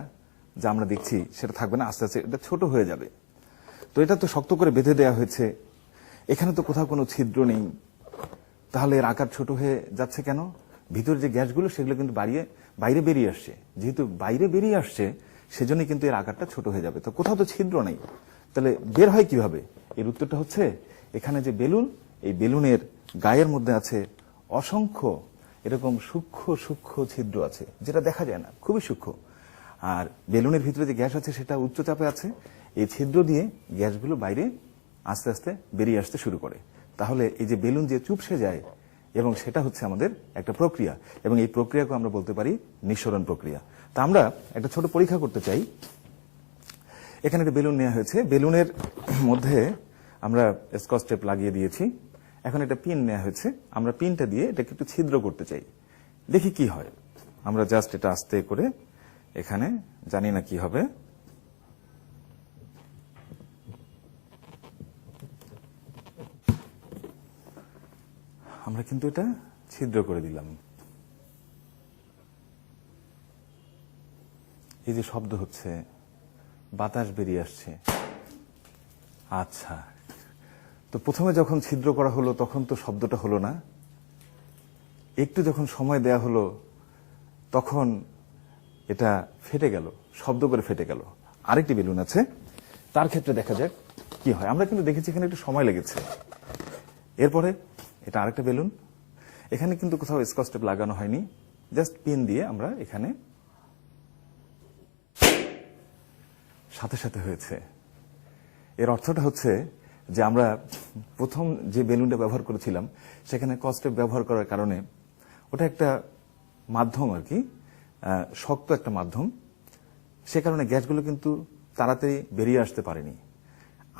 যা আমরা দেখছি সেটা থাকবে না, আস্তে আস্তে এটা ছোট হয়ে যাবে। তো এটা তো শক্ত করে বেঁধে দেওয়া হয়েছে, এখানে তো কোথাও কোনো ছিদ্র নেই, তাহলে এর আকার ছোট হয়ে যাচ্ছে কেন? ভিতরে যে গ্যাসগুলো সেগুলো কিন্তু বাইরে বেরিয়ে আসছে। যেহেতু বাইরে বেরিয়ে আসছে সেজন্যই কিন্তু এর আকারটা ছোট হয়ে যাবে। তো কোথাও তো ছিদ্র নেই, তাহলে বের হয় কিভাবে? এর উত্তরটা হচ্ছে এখানে যে বেলুন, এই বেলুনের গায়ের মধ্যে আছে অসংখ্য এরকম সূক্ষ্ম সূক্ষ্ম ছিদ্র আছে, যেটা দেখা যায় না, খুবই সূক্ষ্ম। আর বেলুনের ভিতরে যে গ্যাস আছে সেটা উচ্চ চাপে আছে, এই ছিদ্র দিয়ে গ্যাসগুলো বাইরে আস্তে আস্তে বেরিয়ে আসতে শুরু করে। তাহলে এই যে বেলুন যে চুপসে যায়, এবং সেটা হচ্ছে আমাদের একটা প্রক্রিয়া, এবং এই প্রক্রিয়াকে আমরা বলতে পারি নিঃসরণ প্রক্রিয়া। তা আমরা একটা ছোট পরীক্ষা করতে চাই। এখানে একটা বেলুন নেওয়া হয়েছে, বেলুনের মধ্যে আমরা স্কচ টেপ লাগিয়ে দিয়েছি। এখন একটা পিন নেওয়া হয়েছে, আমরা পিনটা দিয়ে এটাকে একটু ছিদ্র করতে চাই, দেখি কি হয়। আমরা জাস্ট এটা আস্তে করে এখানে, জানি না কি হবে, আমরা কিন্তু এটা ছিদ্র করে দিলাম। এই যে শব্দ হচ্ছে, বাতাস বেরিয়ে আসছে। আচ্ছা, তো প্রথমে যখন ছিদ্র করা হলো তখন তো শব্দটা হলো না, একটু যখন সময় দেয়া হলো তখন এটা ফেটে গেল, শব্দ করে ফেটে গেল। আরেকটি বেলুন আছে, তার ক্ষেত্রে দেখা যাক কি হয়। আমরা কিন্তু দেখেছি এখানে একটু সময় লেগেছে। এরপরে এটা আরেকটা বেলুন, এখানে কিন্তু কোথাও স্কচ টেপ লাগানো হয়নি, জাস্ট পিন দিয়ে আমরা এখানে, সাথে সাথে হয়েছে। এর অর্থটা হচ্ছে যে আমরা প্রথম যে বেলুনটা ব্যবহার করেছিলাম সেখানে স্কচ টেপ ব্যবহার করার কারণে ওটা একটা মাধ্যম আর কি, শক্ত একটা মাধ্যম, সে কারণে গ্যাসগুলো কিন্তু তাড়াতাড়ি বেরিয়ে আসতে পারেনি।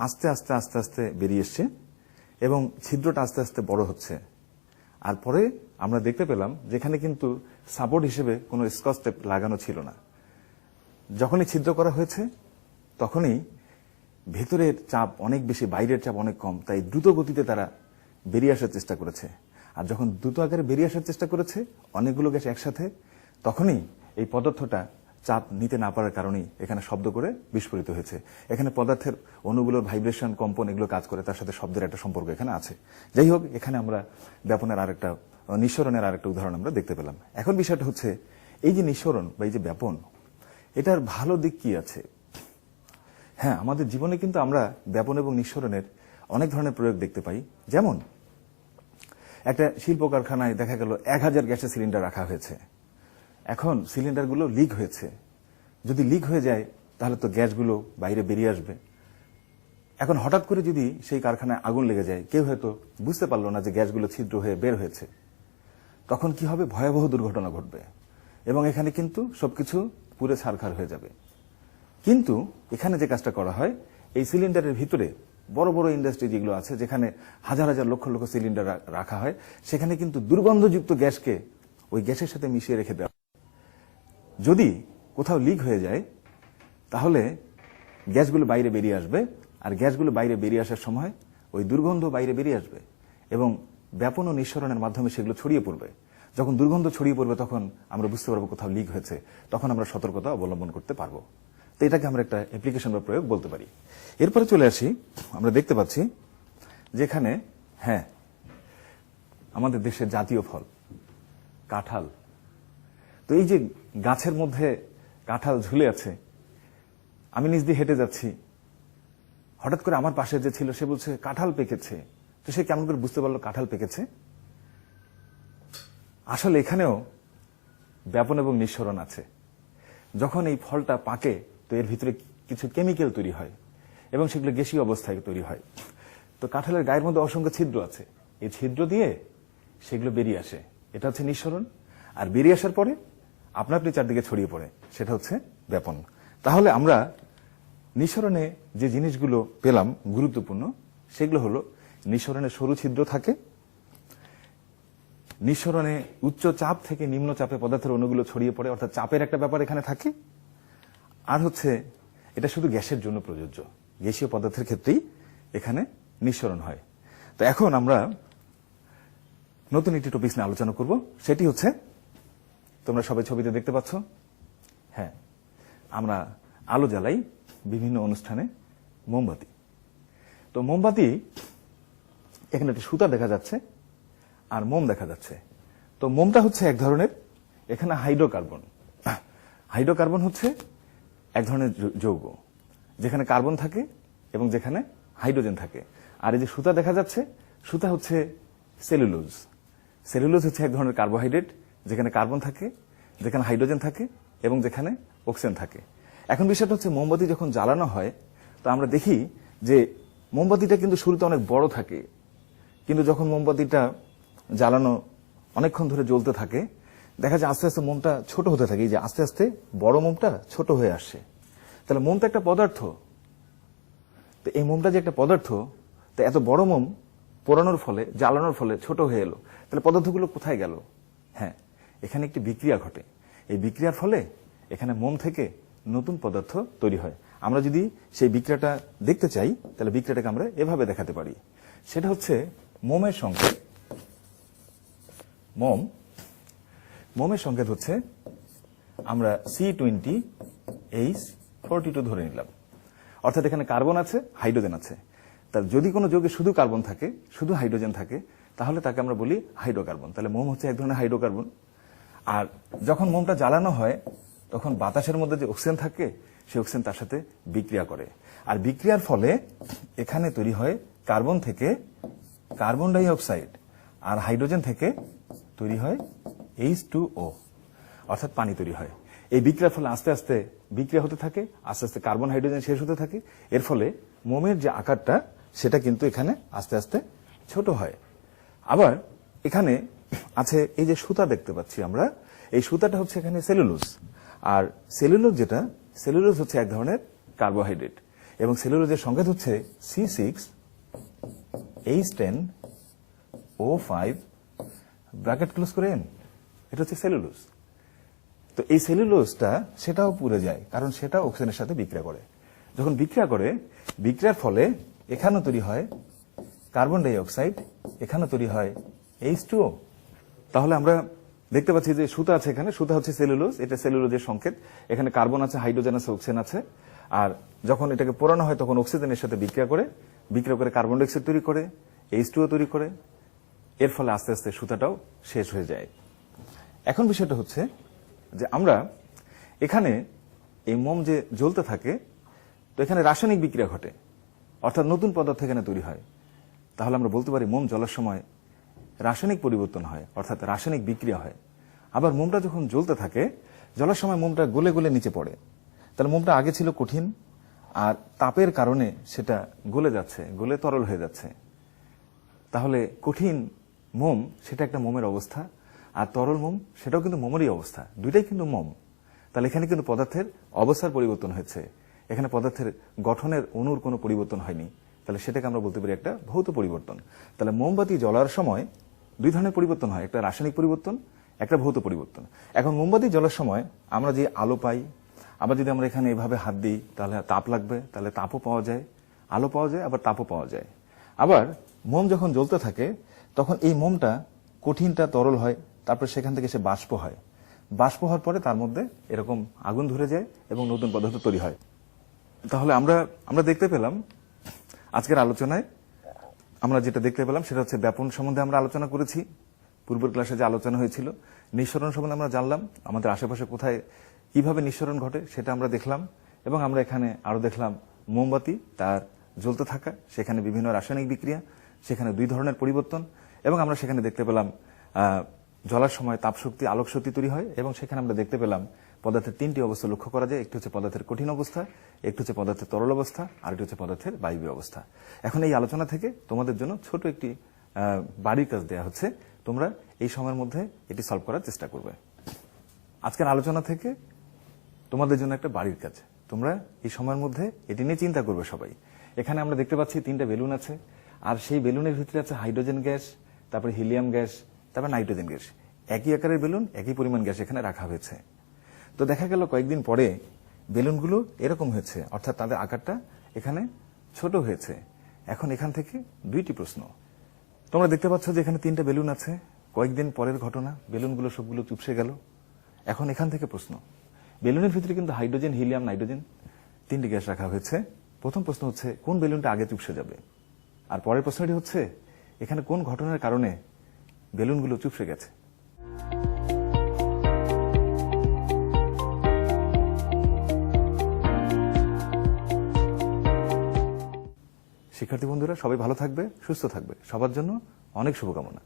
আস্তে আস্তে আস্তে আস্তে বেরিয়ে এসছে এবং ছিদ্রটা আস্তে আস্তে বড় হচ্ছে। আর পরে আমরা দেখতে পেলাম যেখানে কিন্তু সাপোর্ট হিসেবে কোনো স্কচ টেপ লাগানো ছিল না। যখনই ছিদ্র করা হয়েছে তখনই ভেতরের চাপ অনেক বেশি, বাইরের চাপ অনেক কম, তাই দ্রুত গতিতে তারা বেরিয়ে আসার চেষ্টা করেছে। আর যখন দ্রুত আকারে বেরিয়ে আসার চেষ্টা করেছে অনেকগুলো গ্যাস একসাথে, তখনই এই পদার্থটা চাপ নিতে না পারার কারণেই এখানে শব্দ করে বিস্ফোরিত হয়েছে। এখানে পদার্থের অণুগুলোর ভাইব্রেশন, কম্পন এগুলো কাজ করে, তার সাথে শব্দের একটা সম্পর্ক এখানে আছে। যাই হোক, এখানে আমরা ব্যাপনের আরেকটা, নিঃসরণের আরেকটা উদাহরণ আমরা দেখতে পেলাম। এখন বিষয়টা হচ্ছে এই যে নিঃসরণ বা এই যে ব্যাপন, এটার ভালো দিক কি আছে? হ্যাঁ, আমাদের জীবনে কিন্তু আমরা ব্যাপন এবং নিঃসরণের অনেক ধরনের প্রয়োগ দেখতে পাই। যেমন একটা শিল্প কারখানায় দেখা গেল 1000 গ্যাসের সিলিন্ডার রাখা হয়েছে। এখন সিলিন্ডারগুলো লিক হয়েছে, যদি লিক হয়ে যায় তাহলে তো গ্যাসগুলো বাইরে বেরিয়ে আসবে। এখন হঠাৎ করে যদি সেই কারখানায় আগুন লেগে যায়, কেউ হয়তো বুঝতে পারলো না যে গ্যাসগুলো ছিদ্র হয়ে বের হয়েছে, তখন কি হবে? ভয়াবহ দুর্ঘটনা ঘটবে এবং এখানে কিন্তু সবকিছু পুরো ছারখার হয়ে যাবে। কিন্তু এখানে যে কাজটা করা হয়, এই সিলিন্ডারের ভিতরে বড় বড় ইন্ডাস্ট্রি যেগুলো আছে, যেখানে হাজার হাজার লক্ষ লক্ষ সিলিন্ডার রাখা হয়, সেখানে কিন্তু দুর্গন্ধযুক্ত গ্যাসকে ওই গ্যাসের সাথে মিশিয়ে রেখে দেওয়া। যদি কোথাও লিক হয়ে যায় তাহলে গ্যাসগুলো বাইরে বেরিয়ে আসবে, আর গ্যাসগুলো বাইরে বেরিয়ে আসার সময় ওই দুর্গন্ধ বাইরে বেরিয়ে আসবে এবং ব্যাপন ও নিঃসরণের মাধ্যমে সেগুলো ছড়িয়ে পড়বে। যখন দুর্গন্ধ ছড়িয়ে পড়বে তখন আমরা বুঝতে পারবো কোথাও লিক হয়েছে, তখন আমরা সতর্কতা অবলম্বন করতে পারবো। তো এটাকে আমরা একটা অ্যাপ্লিকেশন বা প্রয়োগ বলতে পারি। এরপরে চলে আসি, আমরা দেখতে পাচ্ছি যেখানে, হ্যাঁ, আমাদের দেশের জাতীয় ফল কাঁঠাল। তো এই যে গাছের মধ্যে কাঁঠাল ঝুলে আছে, আমি নিজ দিয়ে হেঁটে যাচ্ছি, হঠাৎ করে আমার পাশে যে ছিল সে বলছে কাঁঠাল পেকেছে। তো সে কেমন করে বুঝতে পারলো কাঁঠাল পেকেছে? আসলে এখানেও ব্যাপন এবং নিঃসরণ আছে। যখন এই ফলটা পাকে তো এর ভিতরে কিছু কেমিক্যাল তৈরি হয় এবং সেগুলো গ্যাসীয় অবস্থায় তৈরি হয়। তো কাঁঠালের গায়ের মধ্যে অসংখ্য ছিদ্র আছে, এই ছিদ্র দিয়ে সেগুলো বেরিয়ে আসে, এটা হচ্ছে নিঃসরণ। আর বেরিয়ে আসার পরে আপনা আপনি চারদিকে ছড়িয়ে পড়ে, সেটা হচ্ছে ব্যাপন। তাহলে আমরা নিঃসরণে যে জিনিসগুলো পেলাম গুরুত্বপূর্ণ, সেগুলো হলো নিঃসরণে সরু ছিদ্র থাকে, নিঃসরণে উচ্চ চাপ থেকে নিম্ন চাপে পদার্থের অণুগুলো ছড়িয়ে পড়ে, অর্থাৎ চাপের একটা ব্যাপার এখানে থাকে। আর হচ্ছে এটা শুধু গ্যাসের জন্য প্রযোজ্য, গ্যাসীয় পদার্থের ক্ষেত্রেই এখানে নিঃসরণ হয়। তো এখন আমরা নতুন একটি টপিক নিয়ে আলোচনা করব, সেটি হচ্ছে, তোমরা সবাই ছবিতে দেখতে পাচ্ছ, হ্যাঁ, আমরা আলো জ্বালাই বিভিন্ন অনুষ্ঠানে মোমবাতি। তো মোমবাতি, এখানে একটা সুতা দেখা যাচ্ছে আর মোম দেখা যাচ্ছে। তো মোমটা হচ্ছে এক ধরনের, এখানে হাইড্রোকার্বন। হাইড্রোকার্বন হচ্ছে এক ধরনের যৌগ, যেখানে কার্বন থাকে এবং যেখানে হাইড্রোজেন থাকে। আর এই যে সুতা দেখা যাচ্ছে, সুতা হচ্ছে সেলুলোজ। সেলুলোজ হচ্ছে এক ধরনের কার্বোহাইড্রেট, যেখানে কার্বন থাকে, যেখানে হাইড্রোজেন থাকে এবং যেখানে অক্সিজেন থাকে। এখন বিষয়টা হচ্ছে, মোমবাতি যখন জ্বালানো হয় তো আমরা দেখি যে মোমবাতিটা কিন্তু শুরুতে অনেক বড় থাকে, কিন্তু যখন মোমবাতিটা জ্বালানো অনেকক্ষণ ধরে জ্বলতে থাকে, দেখা যায় আস্তে আস্তে মোমটা ছোট হতে থাকে, এই যে আস্তে আস্তে বড় মোমটা ছোট হয়ে আসছে। তাহলে মোম তো একটা পদার্থ, তো এই মোমটা যে একটা পদার্থ, তো এত বড় মোম পোড়ানোর ফলে, জ্বালানোর ফলে ছোট হয়ে এলো, তাহলে পদার্থগুলো কোথায় গেল? হ্যাঁ, এখানে একটি বিক্রিয়া ঘটে। এই বিক্রিয়ার ফলে এখানে মোম থেকে নতুন পদার্থ তৈরি হয়। আমরা যদি সেই বিক্রিয়াটা দেখতে চাই, তাহলে বিক্রিয়াটাকে আমরা এভাবে দেখাতে পারি। সেটা হচ্ছে মোমের সংকেত। মোমের সংকেত হচ্ছে আমরা C20H42 ধরে নিলাম। অর্থাৎ এখানে কার্বন আছে, হাইড্রোজেন আছে। তার যদি কোনো যৌগে শুধু কার্বন থাকে, শুধু হাইড্রোজেন থাকে, তাহলে তাকে আমরা বলি হাইড্রোকার্বন। তাহলে মোম হচ্ছে এক ধরনের হাইড্রোকার্বন। আর যখন মোমটা জ্বালানো হয়, তখন বাতাসের মধ্যে যে অক্সিজেন থাকে, সেই অক্সিজেন তার সাথে বিক্রিয়া করে। আর বিক্রিয়ার ফলে এখানে তৈরি হয় কার্বন থেকে কার্বন ডাই অক্সাইড, আর হাইড্রোজেন থেকে তৈরি হয় H2O, অর্থাৎ পানি তৈরি হয়। এই বিক্রিয়ার ফলে আস্তে আস্তে বিক্রিয়া হতে থাকে, আস্তে আস্তে কার্বন হাইড্রোজেন শেষ হতে থাকে। এর ফলে মোমের যে আকারটা, সেটা কিন্তু এখানে আস্তে আস্তে ছোট হয়। আবার এখানে আছে এই যে সুতা দেখতে পাচ্ছি আমরা, এই সুতাটা হচ্ছে এখানে সেলুলোজ। আর সেলুলোজ হচ্ছে এক ধরনের কার্বোহাইড্রেট, এবং সেলুলোজের সংকেত হচ্ছে C6H10O5 ব্র্যাকেট ক্লোজ করে N। এটা হচ্ছে সেলুলোজ। তো এই সেলুলোজটা সেটাও পুড়ে যায়, কারণ সেটা অক্সিজেনের সাথে বিক্রিয়া করে। যখন বিক্রিয়া করে, বিক্রিয়ার ফলে এখানেও তৈরি হয় কার্বন ডাই অক্সাইড, এখানেও তৈরি হয় H2O। তাহলে আমরা দেখতে পাচ্ছি যে সুতা আছে এখানে, সুতা হচ্ছে সেলুলোজ, এটা সেলুলোজের সংকেত। এখানে কার্বন আছে, হাইড্রোজেন আছে, অক্সিজেন আছে। আর যখন এটাকে পোড়ানো হয়, তখন অক্সিজেনের সাথে বিক্রিয়া করে কার্বন ডাই অক্সাইড তৈরি করে, H2O তৈরি করে। এর ফলে আস্তে আস্তে সুতাটাও শেষ হয়ে যায়। এখন বিষয়টা হচ্ছে যে আমরা এখানে এই মোম যে জ্বলতে থাকে, তো এখানে রাসায়নিক বিক্রিয়া ঘটে, অর্থাৎ নতুন পদার্থ এখানে তৈরি হয়। তাহলে আমরা বলতে পারি মোম জ্বলার সময় রাসায়নিক পরিবর্তন হয়, অর্থাৎ রাসায়নিক বিক্রিয়া হয়। আবার মোমটা যখন জ্বলতে থাকে, জ্বলার সময় মোমটা গলে গলে নিচে পড়ে। তাহলে মোমটা আগে ছিল কঠিন, আর তাপের কারণে সেটা গলে যাচ্ছে, গলে তরল হয়ে যাচ্ছে। তাহলে কঠিন মোম সেটা একটা মোমের অবস্থা, আর তরল মোম সেটাও কিন্তু মোমেরই অবস্থা, দুইটাই কিন্তু মোম। তাহলে এখানে কিন্তু পদার্থের অবস্থার পরিবর্তন হয়েছে, এখানে পদার্থের গঠনের অণুর কোনো পরিবর্তন হয়নি। তাহলে সেটাকে আমরা বলতে পারি একটা ভৌত পরিবর্তন। তাহলে মোমবাতি জ্বলার সময় দুই ধরনের পরিবর্তন হয়, একটা রাসায়নিক পরিবর্তন, একটা ভৌত পরিবর্তন। এখন মোমবাতি জ্বলার সময় আমরা যে আলো পাই, আবার যদি আমরা এখানে এভাবে হাত দিই, তাহলে তাপ লাগবে, তাহলে তাপও পাওয়া যায়, আলো পাওয়া যায়, আবার তাপও পাওয়া যায়। আবার মোম যখন জ্বলতে থাকে, তখন এই মোমটা কঠিনটা তরল হয়, তারপর সেখান থেকে সে বাষ্প হয়। বাষ্প হওয়ার পরে তার মধ্যে এরকম আগুন ধরে যায় এবং নতুন পদার্থ তৈরি হয়। তাহলে আমরা দেখতে পেলাম আজকের আলোচনায়, আমরা যেটা দেখতে পেলাম সেটা হচ্ছে ব্যাপন সম্বন্ধে আমরা আলোচনা করেছি। পূর্বের ক্লাসে যে আলোচনা হয়েছিল, নিঃসরণ সম্বন্ধে আমরা জানলাম, আমাদের আশেপাশে কোথায় কিভাবে নিঃসরণ ঘটে সেটা আমরা দেখলাম। এবং আমরা এখানে আরো দেখলাম মোমবাতি তার জ্বলতে থাকা, সেখানে বিভিন্ন রাসায়নিক বিক্রিয়া, সেখানে দুই ধরনের পরিবর্তন, এবং আমরা সেখানে দেখতে পেলাম জ্বলার সময় তাপশক্তি, আলোক শক্তি তৈরি হয়। এবং সেখানে আমরা দেখতে পেলাম পদার্থের তিনটি অবস্থা লক্ষ্য করা যায়, একটি হচ্ছে পদার্থের কঠিন অবস্থা, একটি হচ্ছে পদার্থের তরল অবস্থা, আর একটি হচ্ছে পদার্থের বায়বীয় অবস্থা। এখন এই আলোচনা থেকে তোমাদের জন্য ছোট একটি বাড়ির কাজ দেওয়া হচ্ছে, তোমরা এই সময়ের মধ্যে এটি সলভ করার চেষ্টা করবে। আজকের আলোচনা থেকে তোমাদের জন্য একটা বাড়ির কাজ, তোমরা এই সময়ের মধ্যে এটি নিয়ে চিন্তা করবে সবাই। এখানে আমরা দেখতে পাচ্ছি তিনটা বেলুন আছে, আর সেই বেলুনের ভিতরে আছে হাইড্রোজেন গ্যাস, তারপরে হিলিয়াম গ্যাস, তারপর নাইট্রোজেন গ্যাস। একই আকারের বেলুন, একই পরিমাণ গ্যাস এখানে রাখা হয়েছে। তো দেখা গেল কয়েকদিন পরে বেলুনগুলো এরকম হয়েছে, অর্থাৎ তাদের আকারটা এখানে ছোট হয়েছে। এখন এখান থেকে দুইটি প্রশ্ন। তোমরা দেখতে পাচ্ছ যে এখানে তিনটা বেলুন আছে, কয়েকদিন পরের ঘটনা, বেলুনগুলো সবগুলো চুপসে গেল। এখন এখান থেকে প্রশ্ন, বেলুনের ভিতরে কিন্তু হাইড্রোজেন, হিলিয়াম, নাইট্রোজেন তিনটি গ্যাস রাখা হয়েছে। প্রথম প্রশ্ন হচ্ছে কোন বেলুনটা আগে চুপসে যাবে, আর পরের প্রশ্নটি হচ্ছে এখানে কোন ঘটনার কারণে বেলুনগুলো চুপসে গেছে। শিক্ষার্থী বন্ধুরা সবাই ভালো থাকবে, সুস্থ থাকবে, সবার জন্য অনেক শুভকামনা।